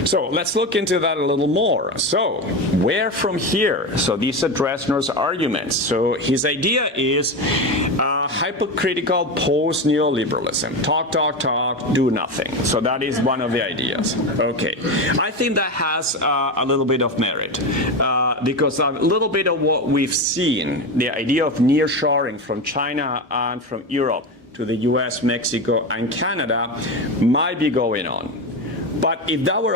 So let's look into that a little more. So where from here? So these are Drezner's arguments. So his idea is hypocritical post-neoliberalism. Talk, talk, talk, do nothing. So that is one of the ideas. Okay. I think that has a little bit of merit because a little bit of what we've seen, the idea of nearshoring from China and from Europe to the US, Mexico, and Canada might be going on. But if that were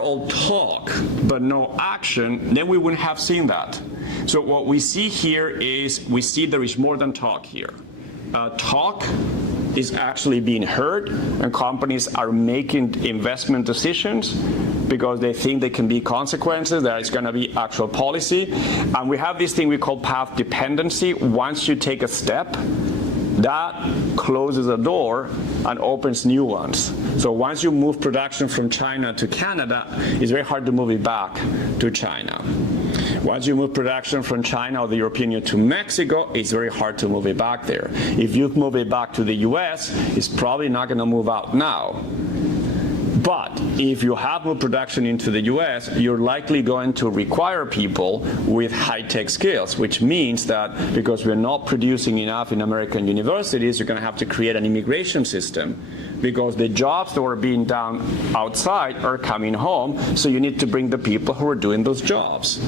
all talk but no action, then we wouldn't have seen that. So what we see here is we see there is more than talk here. Talk is actually being heard, and companies are making investment decisions because they think there can be consequences, there is going to be actual policy. And we have this thing we call path dependency. Once you take a step, that closes a door and opens new ones. So once you move production from China to Canada, it's very hard to move it back to China. Once you move production from China or the European Union to Mexico, it's very hard to move it back there. If you move it back to the US, it's probably not going to move out now. But if you have moved production into the US, you're likely going to require people with high-tech skills, which means that because we're not producing enough in American universities, you're going to have to create an immigration system because the jobs that were being done outside are coming home, so you need to bring the people who are doing those jobs.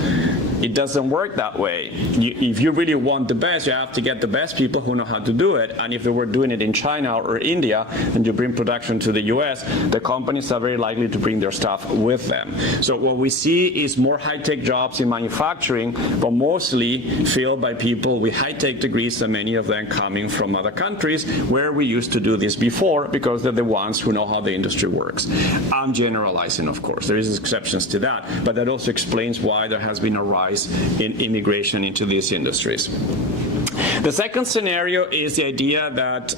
It doesn't work that way. If you really want the best, you have to get the best people who know how to do it, and if they were doing it in China or India, and you bring production to the US, the companies are very likely to bring their stuff with them. So what we see is more high-tech jobs in manufacturing, but mostly filled by people with high-tech degrees, and many of them coming from other countries where we used to do this before because they're the ones who know how the industry works. I'm generalizing, of course. There is exceptions to that, but that also explains why there has been a rise in immigration into these industries. The second scenario is the idea that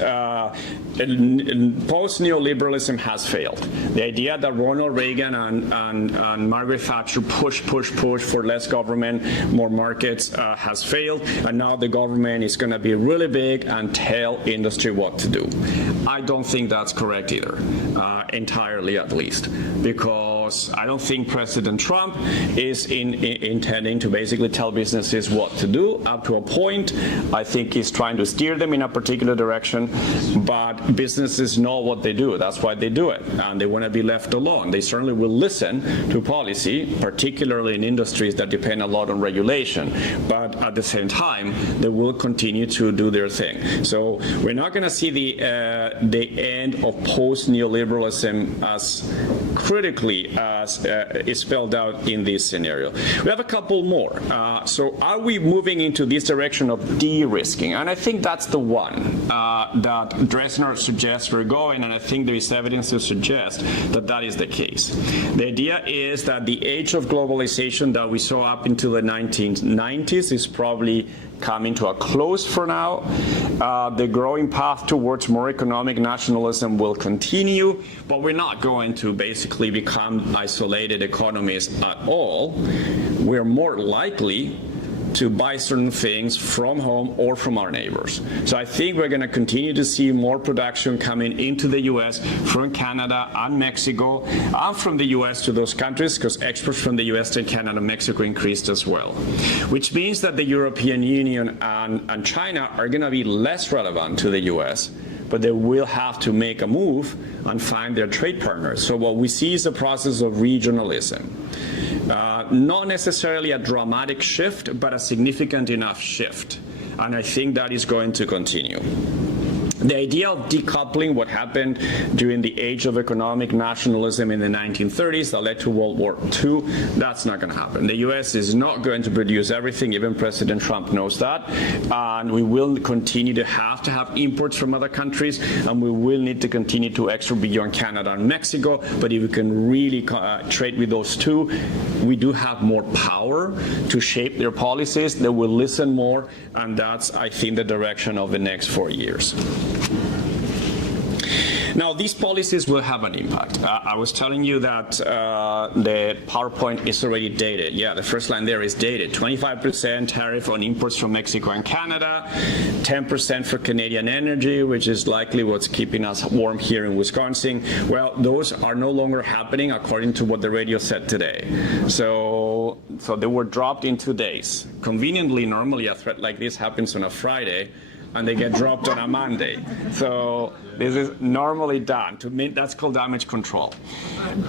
post-neoliberalism has failed. The idea that Ronald Reagan and Margaret Thatcher push for less government, more markets has failed, and now the government is going to be really big and tell industry what to do. I don't think that's correct either, entirely at least, because I don't think President Trump is intending to basically tell businesses what to do up to a point. I think he's trying to steer them in a particular direction, but businesses know what they do. That's why they do it, and they want to be left alone. They certainly will listen to policy, particularly in industries that depend a lot on regulation, but at the same time, they will continue to do their thing. So we're not going to see the end of post-neoliberalism as critically as is spelled out in this scenario. We have a couple more. So are we moving into this direction of de-risking? And I think that's the one that Drezner suggests we're going, and I think there is evidence to suggest that that is the case. The idea is that the age of globalization that we saw up until the 1990s is probably coming to a close for now. The growing path towards more economic nationalism will continue, but we're not going to basically become isolated economies at all. We're more likely to buy certain things from home or from our neighbors. So I think we're going to continue to see more production coming into the U.S. from Canada and Mexico, and from the U.S. to those countries, because exports from the U.S. to Canada and Mexico increased as well. Which means that the European Union and China are going to be less relevant to the U.S., but they will have to make a move and find their trade partners. So what we see is a process of regionalism. Not necessarily a dramatic shift, but a significant enough shift. And I think that is going to continue. The idea of decoupling what happened during the age of economic nationalism in the 1930s that led to World War II, that's not going to happen. The U.S. is not going to produce everything, even President Trump knows that, and we will continue to have imports from other countries, and we will need to continue to export beyond Canada and Mexico, but if we can really trade with those two, we do have more power to shape their policies. They will listen more, and that's, I think, the direction of the next 4 years. Now, these policies will have an impact. I was telling you that the PowerPoint is already dated. Yeah, the first line there is dated. 25% tariff on imports from Mexico and Canada, 10% for Canadian energy, which is likely what's keeping us warm here in Wisconsin. Well, those are no longer happening according to what the radio said today. So they were dropped in 2 days. Conveniently, normally a threat like this happens on a Friday, and they get dropped on a Monday. So this is normally done. To me, that's called damage control.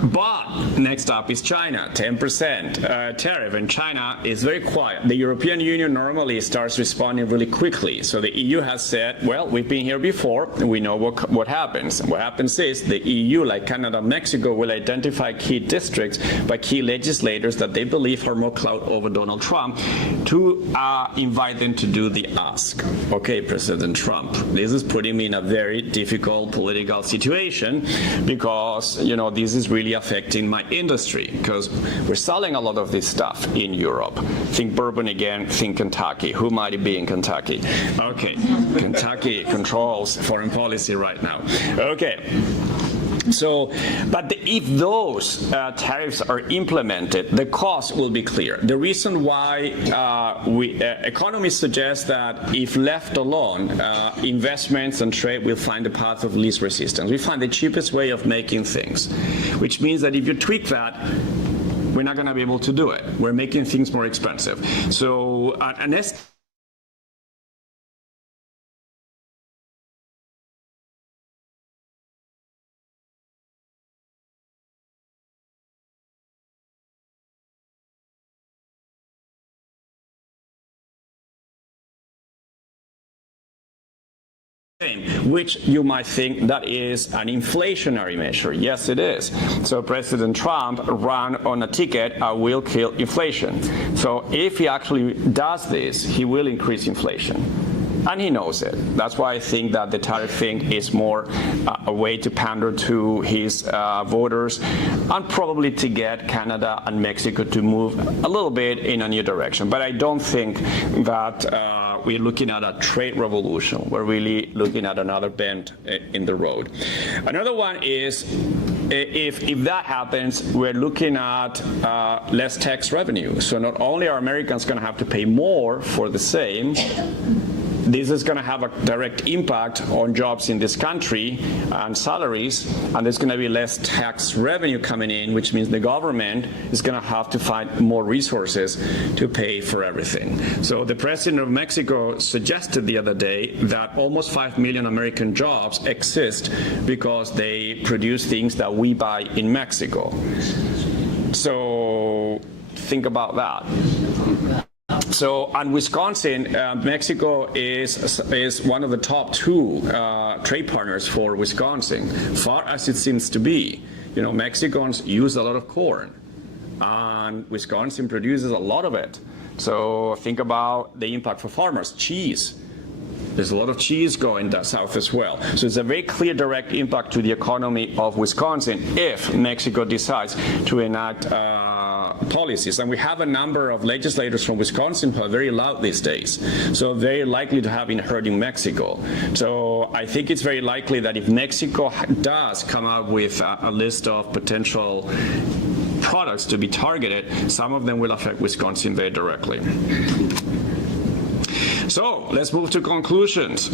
But next up is China, 10% tariff, and China is very quiet. The European Union normally starts responding really quickly. So the EU has said, well, we've been here before, and we know what happens. And what happens is the EU, like Canada and Mexico, will identify key districts by key legislators that they believe have more clout over Donald Trump to invite them to do the ask. Okay, President Trump, this is putting me in a very difficult political situation because, you know, this is really affecting my industry because we're selling a lot of this stuff in Europe. Think bourbon again, think Kentucky. Who might it be in Kentucky? Okay, Kentucky controls foreign policy right now. Okay. So, but if those tariffs are implemented, the cost will be clear. The reason why economists suggest that if left alone, investments and trade will find the path of least resistance. We find the cheapest way of making things, which means that if you tweak that, we're not going to be able to do it. We're making things more expensive. So, which you might think that is an inflationary measure. Yes, it is. So President Trump ran on a ticket, I will kill inflation. So if he actually does this, he will increase inflation. And he knows it. That's why I think that the tariff thing is more a way to pander to his voters and probably to get Canada and Mexico to move a little bit in a new direction. But I don't think that we're looking at a trade revolution. We're really looking at another bend in the road. Another one is if that happens, we're looking at less tax revenue. So not only are Americans going to have to pay more for the same, this is going to have a direct impact on jobs in this country and salaries, and there's going to be less tax revenue coming in, which means the government is going to have to find more resources to pay for everything. So the president of Mexico suggested the other day that almost 5 million American jobs exist because they produce things that we buy in Mexico. So think about that. So, and Wisconsin, Mexico is one of the top 2 trade partners for Wisconsin, far as it seems to be. You know, Mexicans use a lot of corn, and Wisconsin produces a lot of it. So think about the impact for farmers. Cheese. There's a lot of cheese going south as well. So it's a very clear direct impact to the economy of Wisconsin if Mexico decides to enact policies. And we have a number of legislators from Wisconsin who are very loud these days. So very likely to have been heard in Mexico. So I think it's very likely that if Mexico does come out with a list of potential products to be targeted, some of them will affect Wisconsin very directly. So let's move to conclusions.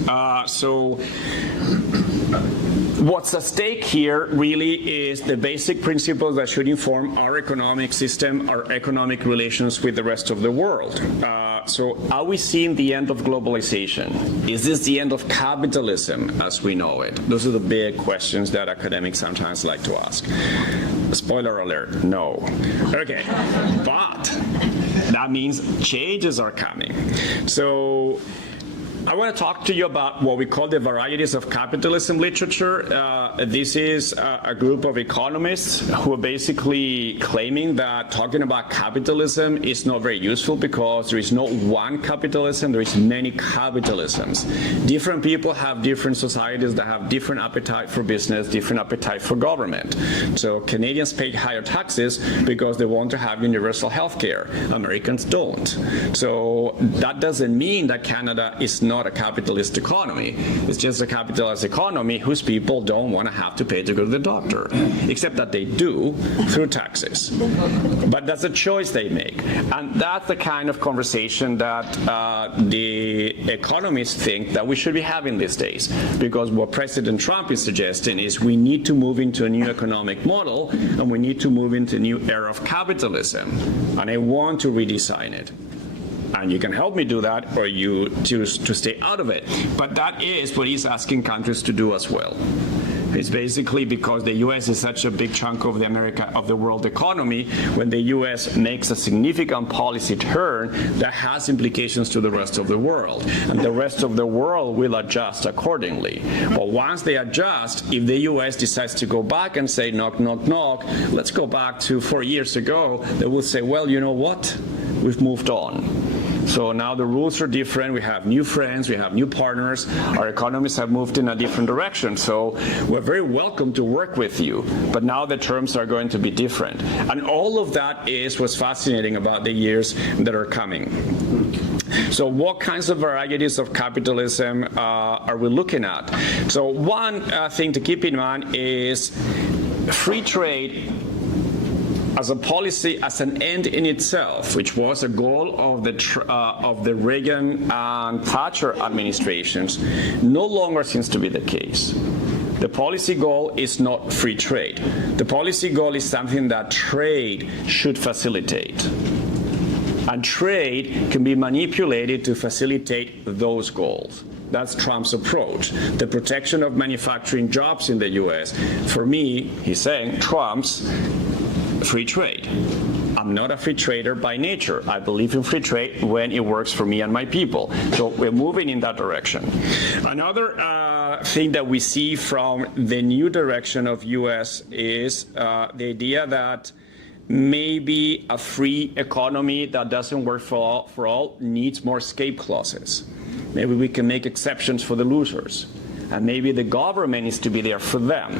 What's at stake here really is the basic principles that should inform our economic system, our economic relations with the rest of the world. So are we seeing the end of globalization? Is this the end of capitalism as we know it? Those are the big questions that academics sometimes like to ask. Spoiler alert, no. Okay, but that means changes are coming. So I want to talk to you about what we call the varieties of capitalism literature. This is a group of economists who are basically claiming that talking about capitalism is not very useful because there is no one capitalism, there is many capitalisms. Different people have different societies that have different appetite for business, different appetite for government. So Canadians pay higher taxes because they want to have universal health care. Americans don't. So that doesn't mean that Canada is not a capitalist economy. It's just a capitalist economy whose people don't want to have to pay to go to the doctor, except that they do through taxes. But that's a choice they make. And that's the kind of conversation that the economists think that we should be having these days. Because what President Trump is suggesting is we need to move into a new economic model and we need to move into a new era of capitalism. And I want to redesign it. And you can help me do that, or you choose to stay out of it. But that is what he's asking countries to do as well. It's basically because the U.S. is such a big chunk of the world economy. When the U.S. makes a significant policy turn, that has implications to the rest of the world, and the rest of the world will adjust accordingly. But once they adjust, if the U.S. decides to go back and say knock, knock, knock, let's go back to 4 years ago, they will say, well, you know what? We've moved on. So now the rules are different. We have new friends, we have new partners. Our economies have moved in a different direction. So we're very welcome to work with you. But now the terms are going to be different. And all of that is what's fascinating about the years that are coming. So what kinds of varieties of capitalism are we looking at? So one thing to keep in mind is free trade as a policy, as an end in itself, which was a goal of the Reagan and Thatcher administrations, no longer seems to be the case. The policy goal is not free trade. The policy goal is something that trade should facilitate. And trade can be manipulated to facilitate those goals. That's Trump's approach. The protection of manufacturing jobs in the U.S. For me, he's saying, trumps free trade. I'm not a free trader by nature. I believe in free trade when it works for me and my people. So we're moving in that direction. Another thing that we see from the new direction of U.S. is the idea that maybe a free economy that doesn't work for all needs more escape clauses. Maybe we can make exceptions for the losers. And maybe the government needs to be there for them,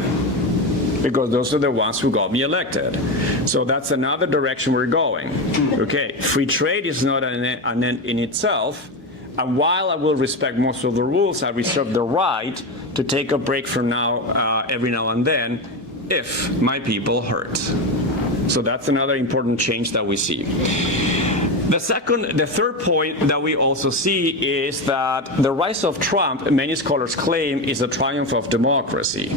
because those are the ones who got me elected. So that's another direction we're going. Okay, free trade is not an end in itself, and while I will respect most of the rules, I reserve the right to take a break from now, every now and then, if my people hurt. So that's another important change that we see. The third point that we also see is that the rise of Trump, many scholars claim, is a triumph of democracy,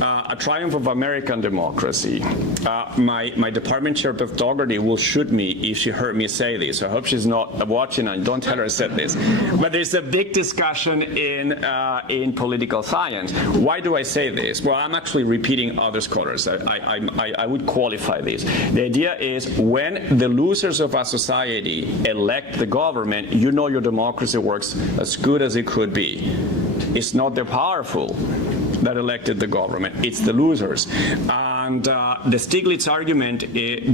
a triumph of American democracy. My department chair, Beth Dougherty, will shoot me if she heard me say this. I hope she's not watching, and don't tell her I said this. But there's a big discussion in political science. Why do I say this? Well, I'm actually repeating other scholars. I would qualify this. The idea is when the losers of our society elect the government, you know your democracy works as good as it could be. It's not the powerful that elected the government, it's the losers. And the Stiglitz argument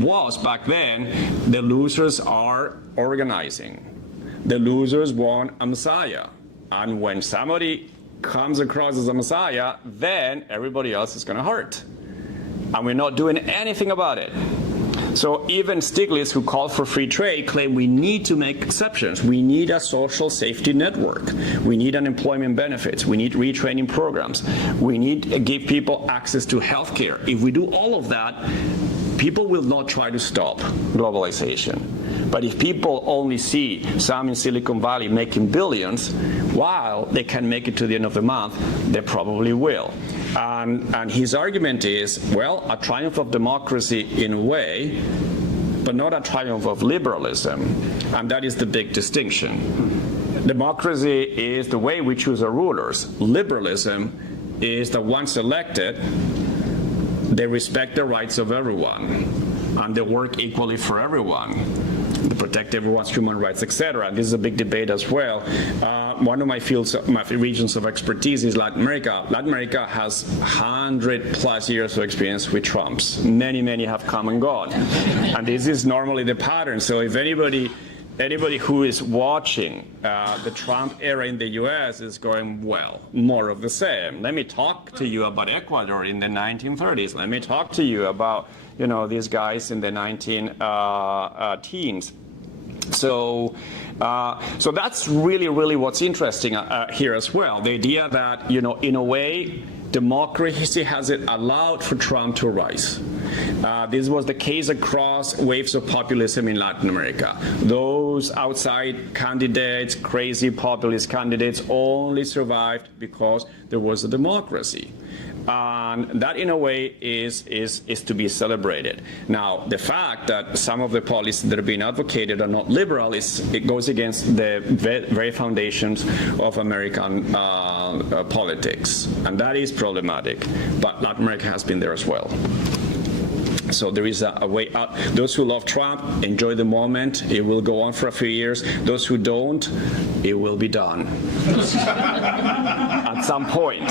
was back then, the losers are organizing. The losers want a messiah. And when somebody comes across as a messiah, then everybody else is going to hurt. And we're not doing anything about it. So even Stiglitz, who called for free trade, claimed we need to make exceptions. We need a social safety network. We need unemployment benefits. We need retraining programs. We need to give people access to health care. If we do all of that, people will not try to stop globalization. But if people only see some in Silicon Valley making billions, while they can make it to the end of the month, they probably will. And his argument is, well, a triumph of democracy in a way, but not a triumph of liberalism. And that is the big distinction. Democracy is the way we choose our rulers. Liberalism is that once elected, they respect the rights of everyone, and they work equally for everyone. They protect everyone's human rights, etc. This is a big debate as well. One of my regions of expertise is Latin America. Latin America has 100+ years of experience with Trumps. Many have come and gone. And this is normally the pattern. So if anybody who is watching the Trump era in the US is going, well, more of the same. Let me talk to you about Ecuador in the 1930s. Let me talk to you about, these guys in the 19 teens. So that's really what's interesting here as well. The idea that, in a way, democracy has it allowed for Trump to rise. This was the case across waves of populism in Latin America. Those outside candidates, crazy populist candidates, only survived because there was a democracy. And that, in a way, is to be celebrated. Now, the fact that some of the policies that are being advocated are not liberal, it goes against the very foundations of American politics. And that is problematic. But Latin America has been there as well. So there is a way out. Those who love Trump, enjoy the moment. It will go on for a few years. Those who don't, it will be done. At some point.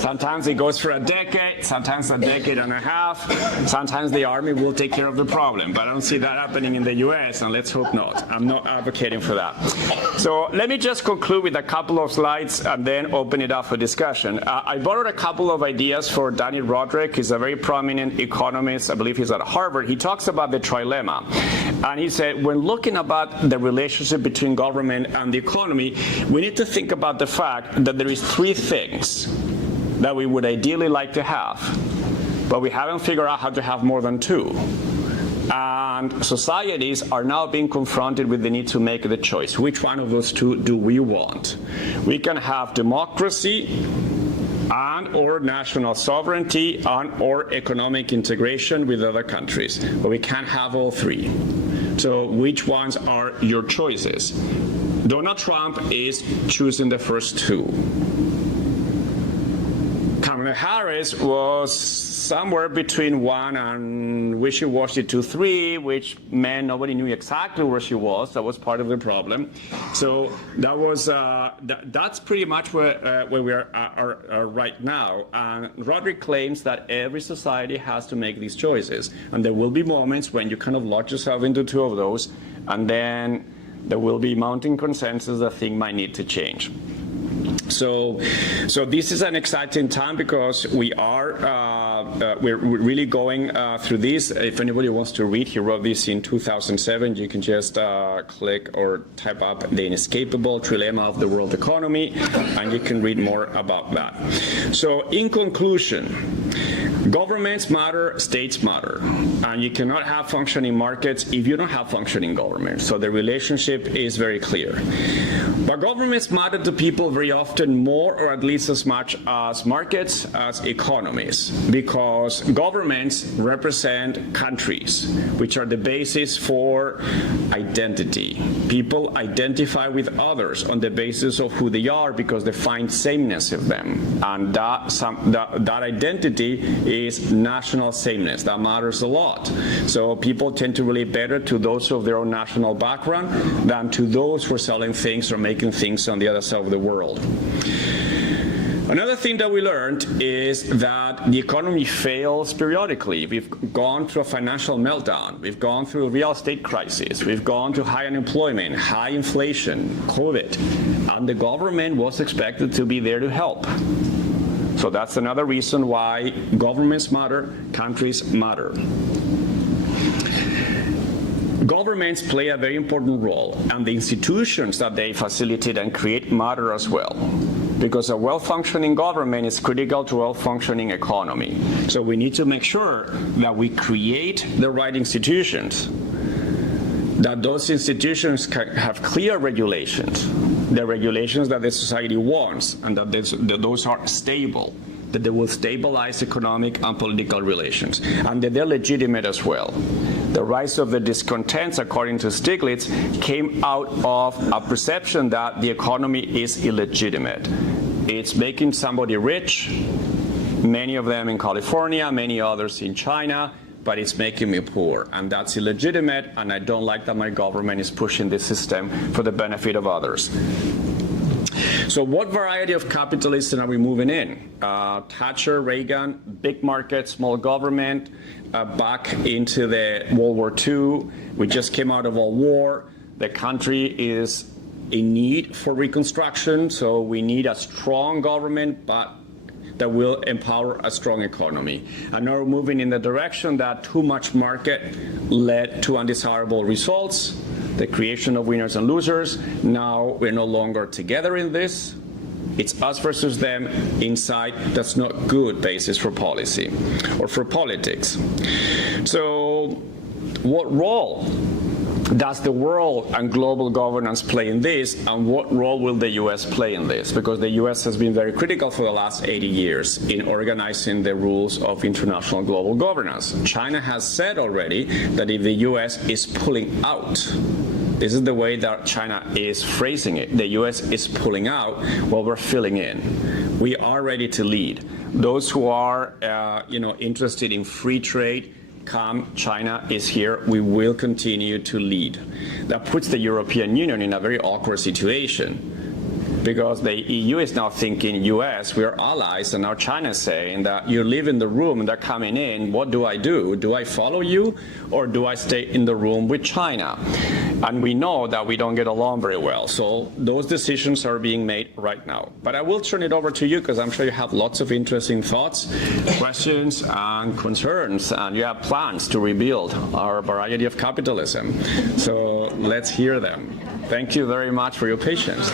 Sometimes it goes for a decade, sometimes a decade and a half. Sometimes the army will take care of the problem. But I don't see that happening in the US, and let's hope not. I'm not advocating for that. So let me just conclude with a couple of slides and then open it up for discussion. I borrowed a couple of ideas for Danny Roderick. He's a very prominent economist. I believe he's at Harvard. He talks about the trilemma. And he said, when looking about the relationship between government and the economy, we need to think about the fact that there is three things that we would ideally like to have, but we haven't figured out how to have more than two. And societies are now being confronted with the need to make the choice. Which one of those two do we want? We can have democracy and or national sovereignty and or economic integration with other countries. But we can't have all three. So which ones are your choices? Donald Trump is choosing the first two. Kamala Harris was somewhere between 1 and wishy-washy to 3, which meant nobody knew exactly where she was. That was part of the problem. So that was that's pretty much where we are right now. And Roderick claims that every society has to make these choices, and there will be moments when you kind of lock yourself into two of those, and then there will be mounting consensus that things might need to change. So this is an exciting time because we're really going through this. If anybody wants to read, he wrote this in 2007. You can just click or type up The Inescapable Trilemma of the World Economy, and you can read more about that. So in conclusion, governments matter, states matter, and you cannot have functioning markets if you don't have functioning governments. So the relationship is very clear. But governments matter to people very often more, or at least as much as markets, as economies, because governments represent countries, which are the basis for identity. People identify with others on the basis of who they are because they find sameness in them, and that identity is national sameness. That matters a lot. So people tend to relate better to those of their own national background than to those who are selling things or making things on the other side of the world. Another thing that we learned is that the economy fails periodically. We've gone through a financial meltdown. We've gone through a real estate crisis. We've gone through high unemployment, high inflation, COVID, and the government was expected to be there to help. So that's another reason why governments matter, countries matter. Governments play a very important role, and the institutions that they facilitate and create matter as well, because a well-functioning government is critical to a well-functioning economy. So we need to make sure that we create the right institutions that those institutions can have clear regulations, the regulations that the society wants, and that those are stable, that they will stabilize economic and political relations, and that they're legitimate as well. The rise of the discontents, according to Stiglitz, came out of a perception that the economy is illegitimate. It's making somebody rich, many of them in California, many others in China, but it's making me poor, and that's illegitimate, and I don't like that my government is pushing this system for the benefit of others. So what variety of capitalism are we moving in? Thatcher, Reagan, big market, small government, back into the World War II. We just came out of a war. The country is in need for reconstruction, so we need a strong government, but that will empower a strong economy. And now we're moving in the direction that too much market led to undesirable results, the creation of winners and losers. Now we're no longer together in this. It's us versus them inside. That's not good basis for policy or for politics. So what role does the world and global governance play in this, and what role will the U.S. play in this? Because the U.S. has been very critical for the last 80 years in organizing the rules of international global governance. China has said already that if the U.S. is pulling out, this is the way that China is phrasing it, the U.S. is pulling out while we're filling in. We are ready to lead. Those who are interested in free trade, come, China is here, we will continue to lead. That puts the European Union in a very awkward situation, because the EU is now thinking, US, we are allies, and now China is saying that you live in the room and they're coming in, what do I do? Do I follow you, or do I stay in the room with China? And we know that we don't get along very well. So those decisions are being made right now. But I will turn it over to you, because I'm sure you have lots of interesting thoughts, questions, and concerns, and you have plans to rebuild our variety of capitalism. So let's hear them. Thank you very much for your patience.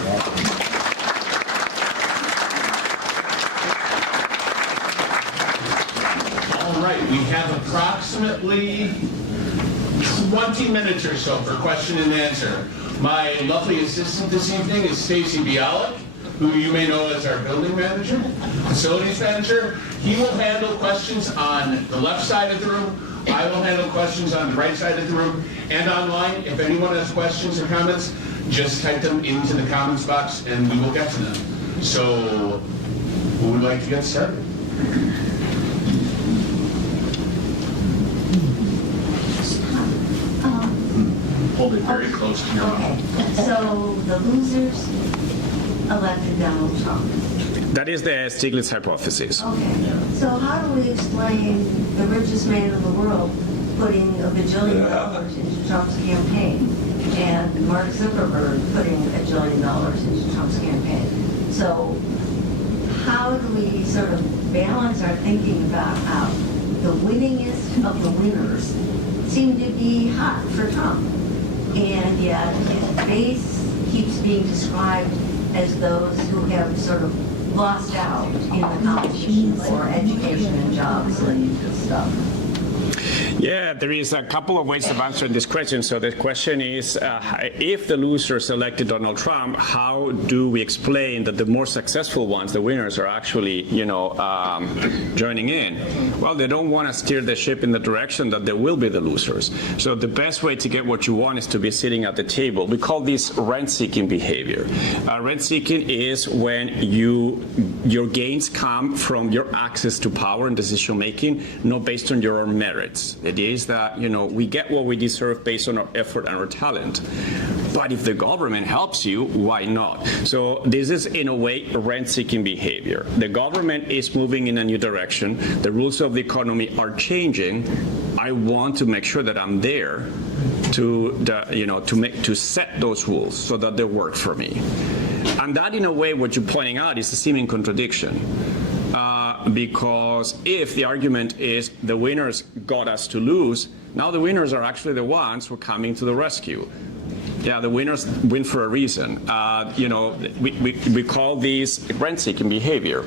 All right, we have approximately 20 minutes or so for question and answer. My lovely assistant this evening is Stacy Bialik, who you may know as our building manager, facilities manager. He will handle questions on the left side of the room. I will handle questions on the right side of the room and online. If anyone has questions or comments, just type them into the comments box and we will get to them. So, who would like to get started? Hold it very close to your mouth. So the losers elected Donald Trump. That is the Stiglitz hypothesis. Okay. So how do we explain the richest man in the world putting $1 bajillion into Trump's campaign, and Mark Zuckerberg putting $1 billion into Trump's campaign? So how do we sort of balance our thinking about how the winningest of the winners seem to be hot for Trump, and yet his base keeps being described as those who have sort of lost out in the competition for education and jobs and stuff? Yeah, there is a couple of ways of answering this question. So the question is, if the losers elected Donald Trump, how do we explain that the more successful ones, the winners, are actually, joining in? Well, they don't want to steer the ship in the direction that they will be the losers. So the best way to get what you want is to be sitting at the table. We call this rent-seeking behavior. Rent-seeking is when your gains come from your access to power and decision-making, not based on your own merits. The idea is that, we get what we deserve based on our effort and our talent. But if the government helps you, why not? So this is, in a way, rent-seeking behavior. The government is moving in a new direction. The rules of the economy are changing. I want to make sure that I'm there to set those rules so that they work for me. And that, in a way, what you're pointing out is a seeming contradiction. Because if the argument is the winners got us to lose, now the winners are actually the ones who are coming to the rescue. Yeah, the winners win for a reason. We call these rent-seeking behavior.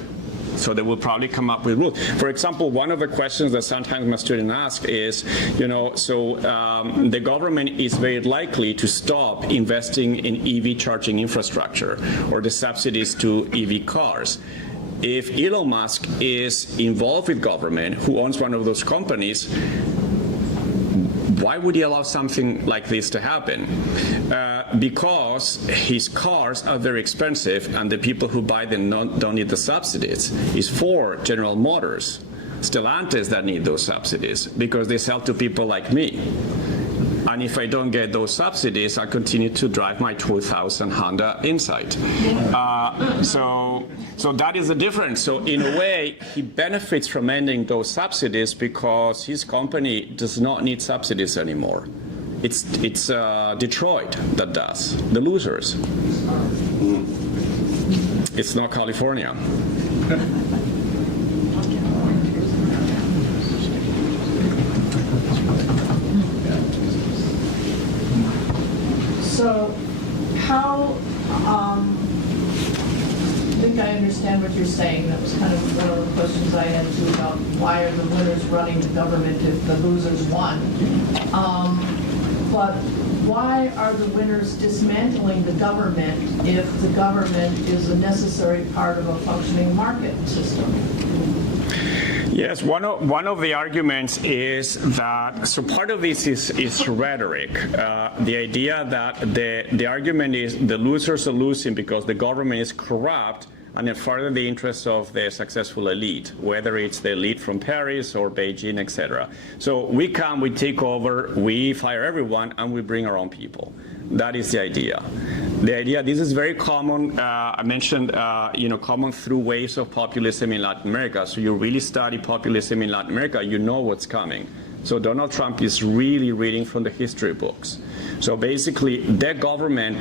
So they will probably come up with rules. For example, one of the questions that sometimes my students ask is, the government is very likely to stop investing in EV charging infrastructure or the subsidies to EV cars. If Elon Musk is involved with government, who owns one of those companies, why would he allow something like this to happen? Because his cars are very expensive and the people who buy them don't need the subsidies. It's for General Motors, Stellantis that need those subsidies because they sell to people like me. And if I don't get those subsidies, I continue to drive my 2000 Honda Insight. So that is the difference. So in a way, he benefits from ending those subsidies because his company does not need subsidies anymore. It's Detroit that does, the losers. It's not California. So how, I think I understand what you're saying. That was kind of one of the questions I had too about why are the winners running the government if the losers won. But why are the winners dismantling the government if the government is a necessary part of a functioning market system? Yes, one of the arguments is that, so part of this is rhetoric. The idea that the argument is the losers are losing because the government is corrupt and it furthers the interests of the successful elite, whether it's the elite from Paris or Beijing, etc. So we come, we take over, we fire everyone, and we bring our own people. That is the idea. The idea, this is very common, I mentioned, common through waves of populism in Latin America. So you really study populism in Latin America, you know what's coming. So Donald Trump is really reading from the history books. So basically, their government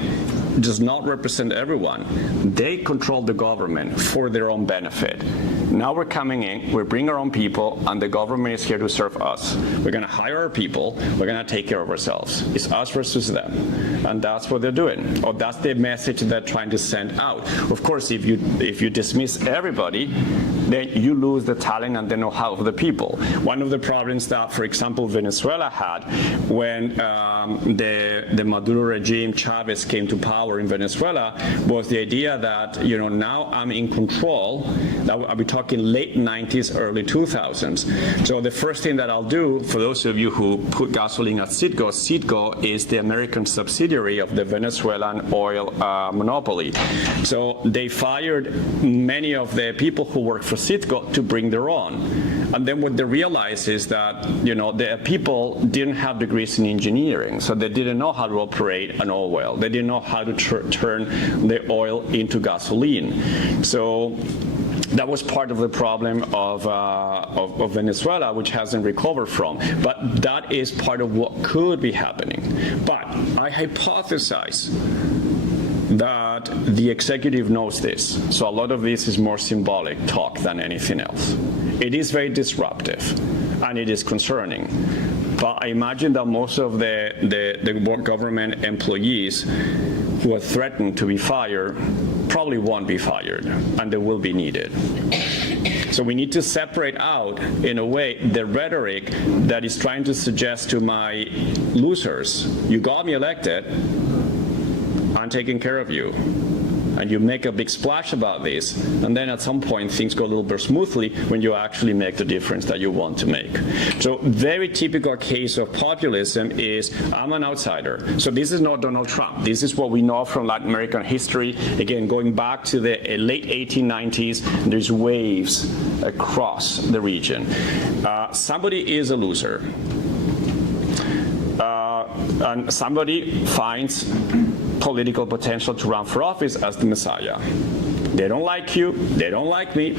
does not represent everyone. They control the government for their own benefit. Now we're coming in, we bring our own people, and the government is here to serve us. We're going to hire our people, we're going to take care of ourselves. It's us versus them. And that's what they're doing. Or that's the message they're trying to send out. Of course, if you dismiss everybody, then you lose the talent and the know-how of the people. One of the problems that, for example, Venezuela had when the Maduro regime, Chavez, came to power in Venezuela was the idea that, now I'm in control. I'll be talking late 90s, early 2000s. So the first thing that I'll do, for those of you who put gasoline at Citgo, Citgo is the American subsidiary of the Venezuelan oil monopoly. So they fired many of the people who worked for Citgo to bring their own. And then what they realized is that, the people didn't have degrees in engineering, so they didn't know how to operate an oil well. They didn't know how to turn the oil into gasoline. So that was part of the problem of Venezuela, which hasn't recovered from. But that is part of what could be happening. But I hypothesize that the executive knows this. So a lot of this is more symbolic talk than anything else. It is very disruptive, and it is concerning. But I imagine that most of the government employees who are threatened to be fired probably won't be fired, and they will be needed. So we need to separate out, in a way, the rhetoric that is trying to suggest to my losers, you got me elected, I'm taking care of you. And you make a big splash about this, and then at some point things go a little bit smoothly when you actually make the difference that you want to make. So very typical case of populism is, I'm an outsider. So this is not Donald Trump. This is what we know from Latin American history. Again, going back to the late 1890s, there's waves across the region. Somebody is a loser. And somebody finds political potential to run for office as the Messiah. They don't like you, they don't like me.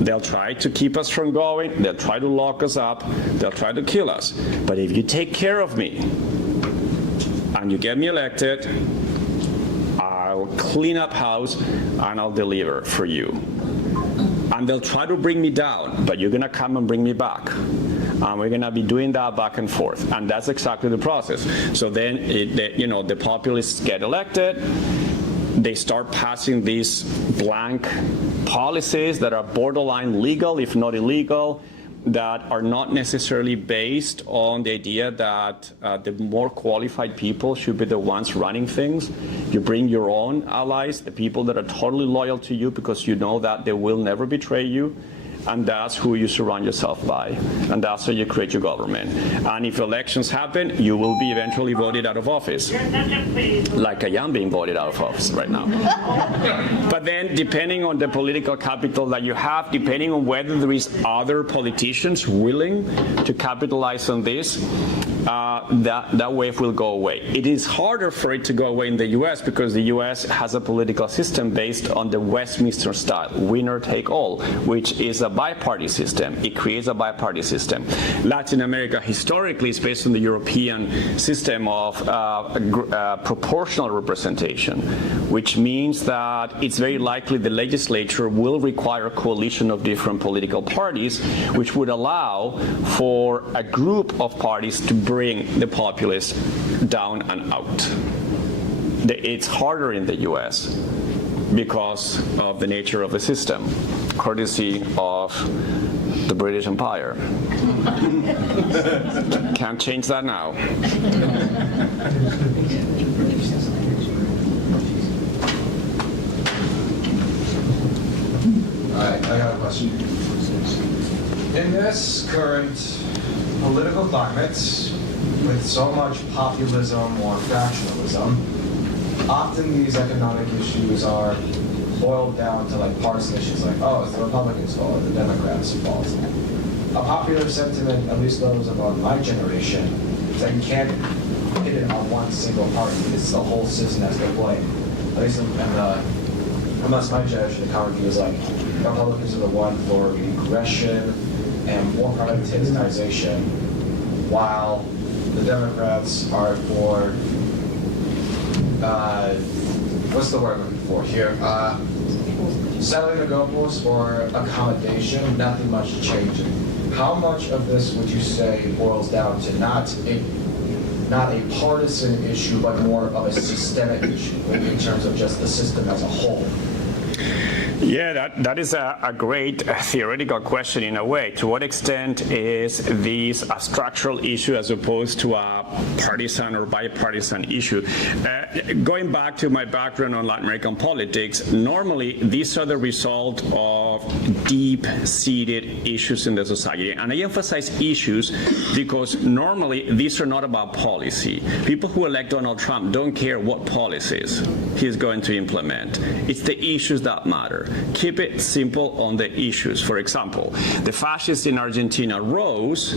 They'll try to keep us from going, they'll try to lock us up, they'll try to kill us. But if you take care of me and you get me elected, I'll clean up house and I'll deliver for you. And they'll try to bring me down, but you're gonna come and bring me back. And we're going to be doing that back and forth, and that's exactly the process. So then, the populists get elected, they start passing these blank policies that are borderline legal, if not illegal, that are not necessarily based on the idea that the more qualified people should be the ones running things. You bring your own allies, the people that are totally loyal to you because you know that they will never betray you. And that's who you surround yourself by. And that's how you create your government. And if elections happen, you will be eventually voted out of office. Like I am being voted out of office right now. But then, depending on the political capital that you have, depending on whether there is other politicians willing to capitalize on this, that wave will go away. It is harder for it to go away in the US because the US has a political system based on the Westminster style, winner take all, which is a biparty system. It creates a biparty system. Latin America historically is based on the European system of proportional representation, which means that it's very likely the legislature will require a coalition of different political parties, which would allow for a group of parties to bring the populace down and out. It's harder in the US because of the nature of the system, courtesy of the British Empire. Can't change that now. All right, I got a question. In this current political climate, with so much populism or factionalism, often these economic issues are boiled down to like partisan issues, like, oh, it's the Republicans' fault or the Democrats' fault. A popular sentiment, at least those of my generation, is that you can't hit it on one single party. It's the whole system that's at play. At least unless my generation, the common view is like, Republicans are the one for aggression and more privatization, while the Democrats are for, what's the word I'm looking for here? Settling the goalposts for accommodation, nothing much changing. How much of this would you say boils down to not a partisan issue, but more of a systemic issue in terms of just the system as a whole? Yeah, that is a great theoretical question in a way. To what extent is this a structural issue as opposed to a partisan or bipartisan issue? Going back to my background on Latin American politics, normally these are the result of deep-seated issues in the society. And I emphasize issues because normally these are not about policy. People who elect Donald Trump don't care what policies he's going to implement. It's the issues that matter. Keep it simple on the issues. For example, the fascists in Argentina rose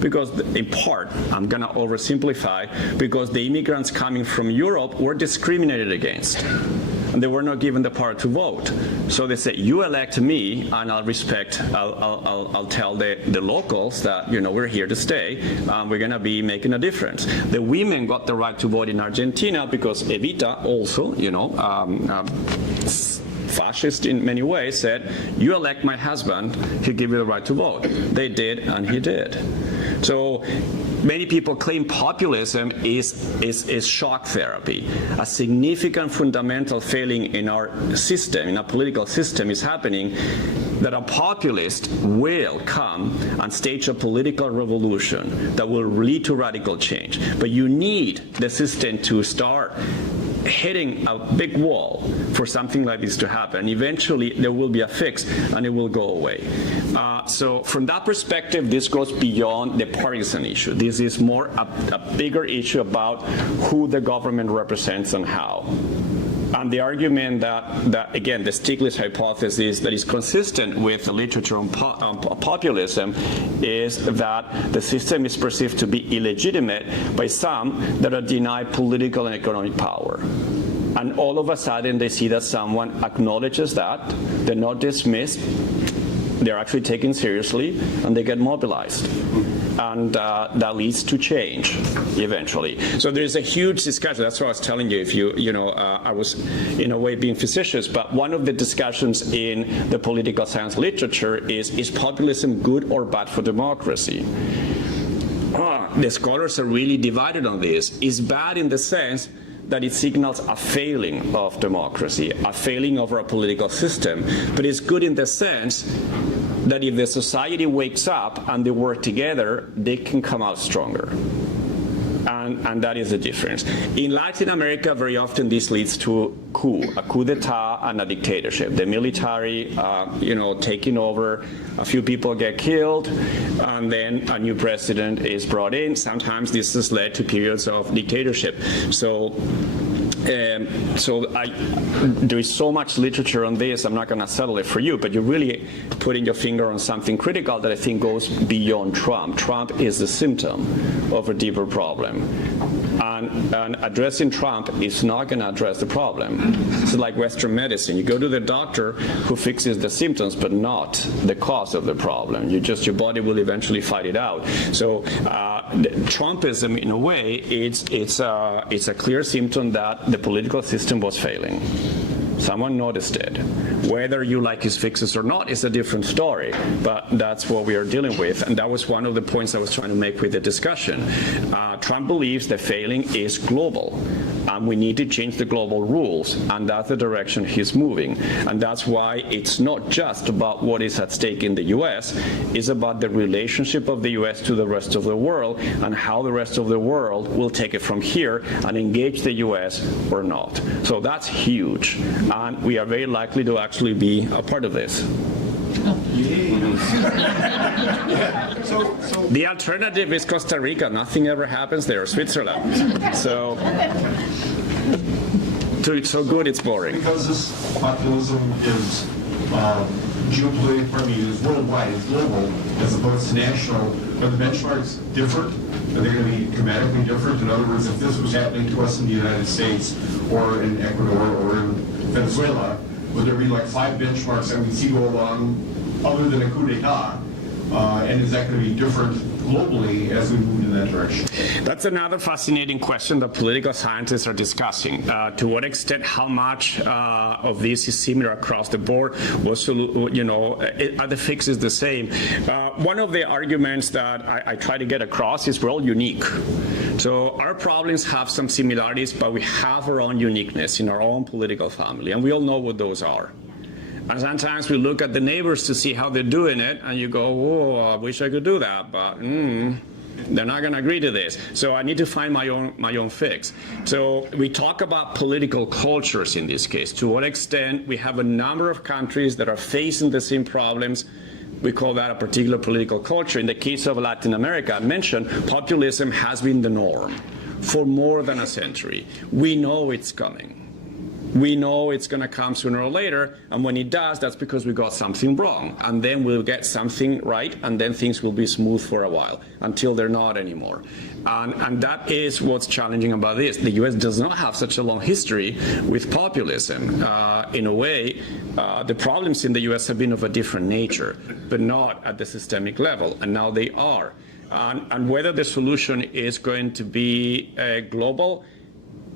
because, in part, I'm going to oversimplify, because the immigrants coming from Europe were discriminated against. And they were not given the power to vote. So they said, you elect me, and I'll tell the locals that, we're here to stay, we're going to be making a difference. The women got the right to vote in Argentina because Evita also, fascist in many ways, said, you elect my husband, he'll give you the right to vote. They did, and he did. So many people claim populism is shock therapy. A significant fundamental failing in our system, in our political system, is happening, that a populist will come and stage a political revolution that will lead to radical change. But you need the system to start hitting a big wall for something like this to happen. Eventually, there will be a fix, and it will go away. So from that perspective, this goes beyond the partisan issue. This is more a bigger issue about who the government represents and how. And the argument that again, the Stiglitz hypothesis that is consistent with the literature on populism is that the system is perceived to be illegitimate by some that are denied political and economic power. And all of a sudden, they see that someone acknowledges that, they're not dismissed, they're actually taken seriously, and they get mobilized. And that leads to change eventually. So there's a huge discussion. That's what I was telling you. If I was in a way being facetious, but one of the discussions in the political science literature is populism good or bad for democracy? The scholars are really divided on this. It's bad in the sense that it signals a failing of democracy, a failing of our political system. But it's good in the sense that if the society wakes up and they work together, they can come out stronger. And that is the difference. In Latin America, very often this leads to a coup d'etat and a dictatorship. The military, taking over, a few people get killed, and then a new president is brought in. Sometimes this has led to periods of dictatorship. There is so much literature on this, I'm not going to settle it for you, but you're really putting your finger on something critical that I think goes beyond Trump. Trump is the symptom of a deeper problem. And addressing Trump is not going to address the problem. It's like Western medicine. You go to the doctor who fixes the symptoms, but not the cause of the problem. Your body will eventually fight it out. So Trumpism, in a way, it's a clear symptom that the political system was failing. Someone noticed it. Whether you like his fixes or not is a different story, but that's what we are dealing with, and that was one of the points I was trying to make with the discussion. Trump believes the failing is global, and we need to change the global rules, and that's the direction he's moving. And that's why it's not just about what is at stake in the US, it's about the relationship of the US to the rest of the world, and how the rest of the world will take it from here and engage the US or not. So that's huge, and we are very likely to actually be a part of this. The alternative is Costa Rica. Nothing ever happens there, or Switzerland. So good it's boring. Because this populism is geopolitical, is worldwide, it's global, as opposed to national. Are the benchmarks different? Are they going to be dramatically different? In other words, if this was happening to us in the United States, or in Ecuador, or in Venezuela, would there be like 5 benchmarks that we see go along other than a coup d'etat? And is that going to be different globally as we move in that direction? That's another fascinating question that political scientists are discussing. To what extent, how much of this is similar across the board? Are the fixes the same? One of the arguments that I try to get across is we're all unique. So our problems have some similarities, but we have our own uniqueness in our own political family, and we all know what those are. And sometimes we look at the neighbors to see how they're doing it, and you go, oh, I wish I could do that, but they're not going to agree to this. So I need to find my own fix. So we talk about political cultures in this case. To what extent we have a number of countries that are facing the same problems. We call that a particular political culture. In the case of Latin America, I mentioned populism has been the norm for more than a century. We know it's coming. We know it's going to come sooner or later, and when it does, that's because we got something wrong. And then we'll get something right, and then things will be smooth for a while, until they're not anymore. And that is what's challenging about this. The US does not have such a long history with populism. In a way, the problems in the US have been of a different nature, but not at the systemic level, and now they are. And whether the solution is going to be global,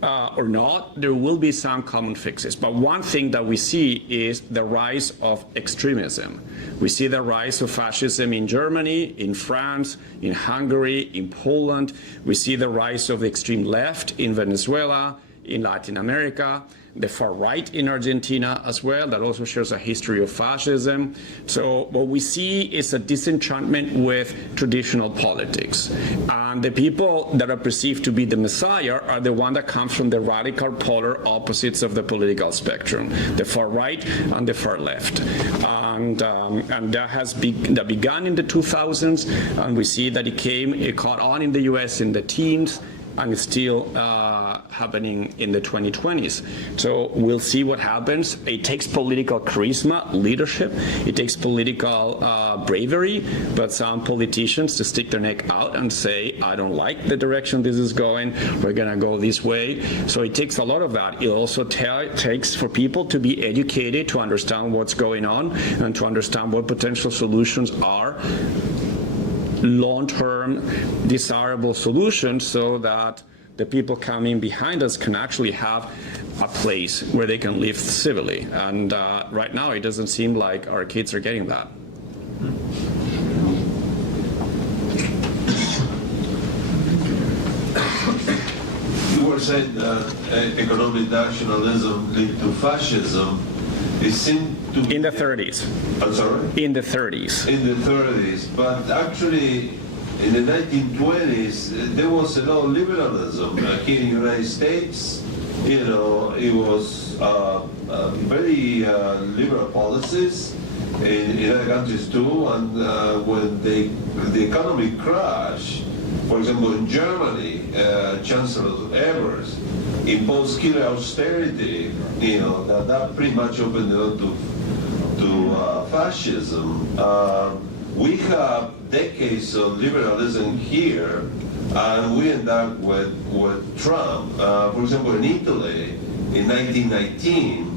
or not, there will be some common fixes. But one thing that we see is the rise of extremism. We see the rise of fascism in Germany, in France, in Hungary, in Poland. We see the rise of the extreme left in Venezuela, in Latin America, the far right in Argentina as well. That also shares a history of fascism. So what we see is a disenchantment with traditional politics. And the people that are perceived to be the messiah are the one that comes from the radical polar opposites of the political spectrum, the far right and the far left. And that began in the 2000s, and we see that it caught on in the US in the teens, and it's still happening in the 2020s. So we'll see what happens. It takes political charisma, leadership. It takes political bravery, but some politicians to stick their neck out and say, I don't like the direction this is going. We're going to go this way. So it takes a lot of that. It also takes for people to be educated, to understand what's going on, and to understand what potential solutions are, long-term desirable solutions, so that the people coming behind us can actually have a place where they can live civilly. And right now it doesn't seem like our kids are getting that. What were saying that economic nationalism linked to fascism, it seemed to be... In the 30s. I'm sorry? In the 30s. In the 30s, but actually in the 1920s there was a lot of liberalism here in the United States. You know, it was very liberal policies in other countries too, and when the economy crashed, for example in Germany, Chancellor Evers imposed killer austerity, you know, that pretty much opened the door to fascism. We have decades of liberalism here, and we end up with Trump. For example, in Italy, in 1919,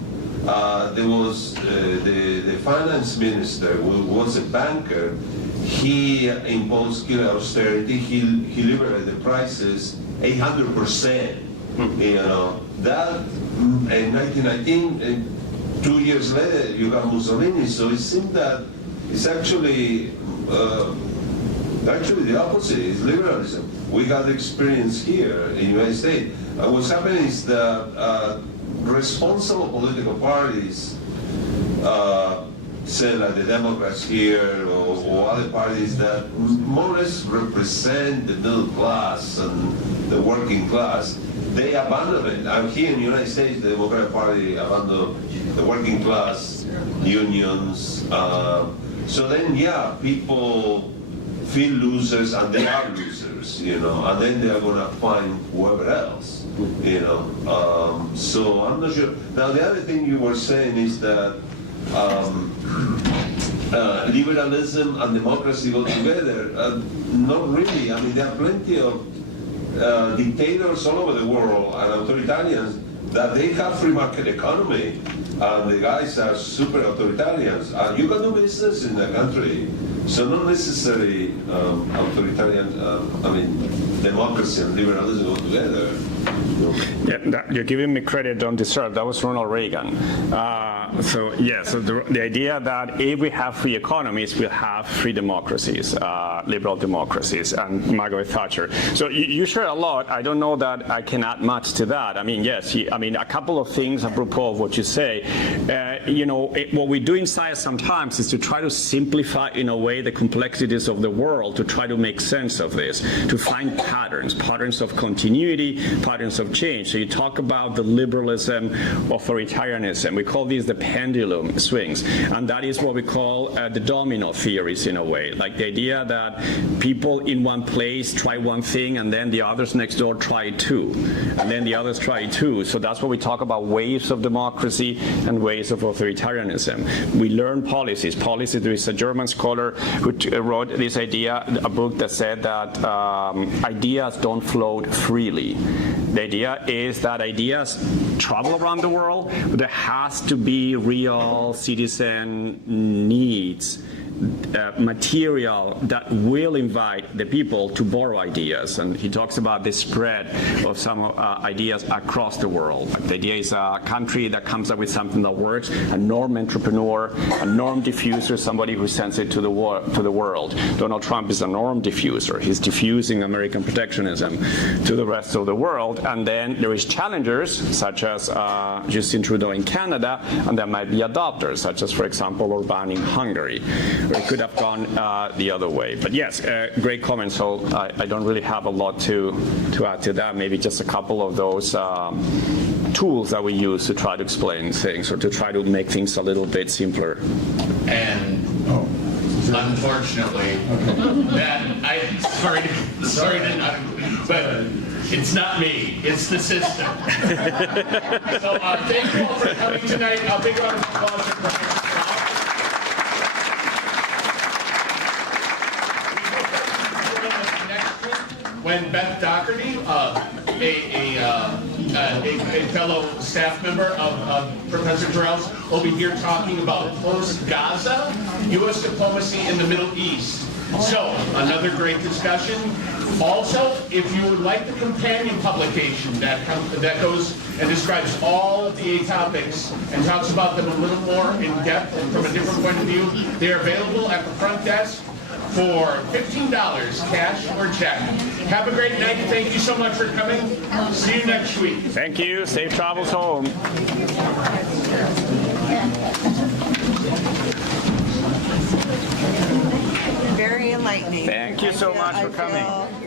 there was the finance minister who was a banker. He imposed killer austerity. He liberated the prices 800%. You know that in 1919. 2 years later, you got Mussolini. So it seemed that it's actually the opposite. It's liberalism. We got the experience here in the United States. What's happening is that responsible political parties, say like the Democrats here or other parties that more or less represent the middle class and the working class, they abandon it. And here in the United States, the Democratic Party abandoned the working class, unions. So then, yeah, people feel losers, and they are losers, you know, and then they are going to find whoever else, you know. So I'm not sure. Now, the other thing you were saying is that liberalism and democracy go together. Not really. I mean, there are plenty of dictators all over the world and authoritarians that they have free market economy, and the guys are super authoritarians. You can do business in the country, so not necessarily authoritarian. I mean, democracy and liberalism go together. Yeah, you're giving me credit, don't deserve. That was Ronald Reagan. So the idea that if we have free economies, we'll have free democracies, liberal democracies, and Margaret Thatcher. So you share a lot. I don't know that I can add much to that. I mean, yes, a couple of things apropos of what you say. What we do in science sometimes is to try to simplify in a way the complexities of the world, to try to make sense of this, to find patterns of continuity, patterns of change. So you talk about the liberalism, authoritarianism. We call these the pendulum swings, and that is what we call the domino theories in a way, like the idea that people in one place try one thing and then the others next door try it too, and then the others try it too. So that's what we talk about, waves of democracy and waves of authoritarianism. We learn policies. There is a German scholar who wrote this idea, a book that said that ideas don't float freely. The idea is that ideas travel around the world, but there has to be real citizen needs, material that will invite the people to borrow ideas. And he talks about the spread of some ideas across the world. The idea is a country that comes up with something that works, a norm entrepreneur, a norm diffuser, somebody who sends it to the world. Donald Trump is a norm diffuser. He's diffusing American protectionism to the rest of the world. And then there is challengers, such as Justin Trudeau in Canada, and there might be adopters, such as, for example, Orbán in Hungary. It could have gone the other way. But yes, great comment. So I don't really have a lot to add to that. Maybe just a couple of those tools that we use to try to explain things or to try to make things a little bit simpler. And unfortunately, sorry to not, but it's not me, it's the system. So thank you all for coming tonight. I'll big round of applause for Brian. When Beth Doherty, a fellow staff member of Professor Toral's, will be here talking about post-Gaza, U.S. diplomacy in the Middle East. So, another great discussion. Also, if you would like the companion publication that goes and describes all of the 8 topics and talks about them a little more in depth and from a different point of view, they are available at the front desk. for $15, cash or check. Have a great night. Thank you so much for coming. See you next week. Thank you. Safe travels home. Very enlightening. Thank you so much for I feel coming.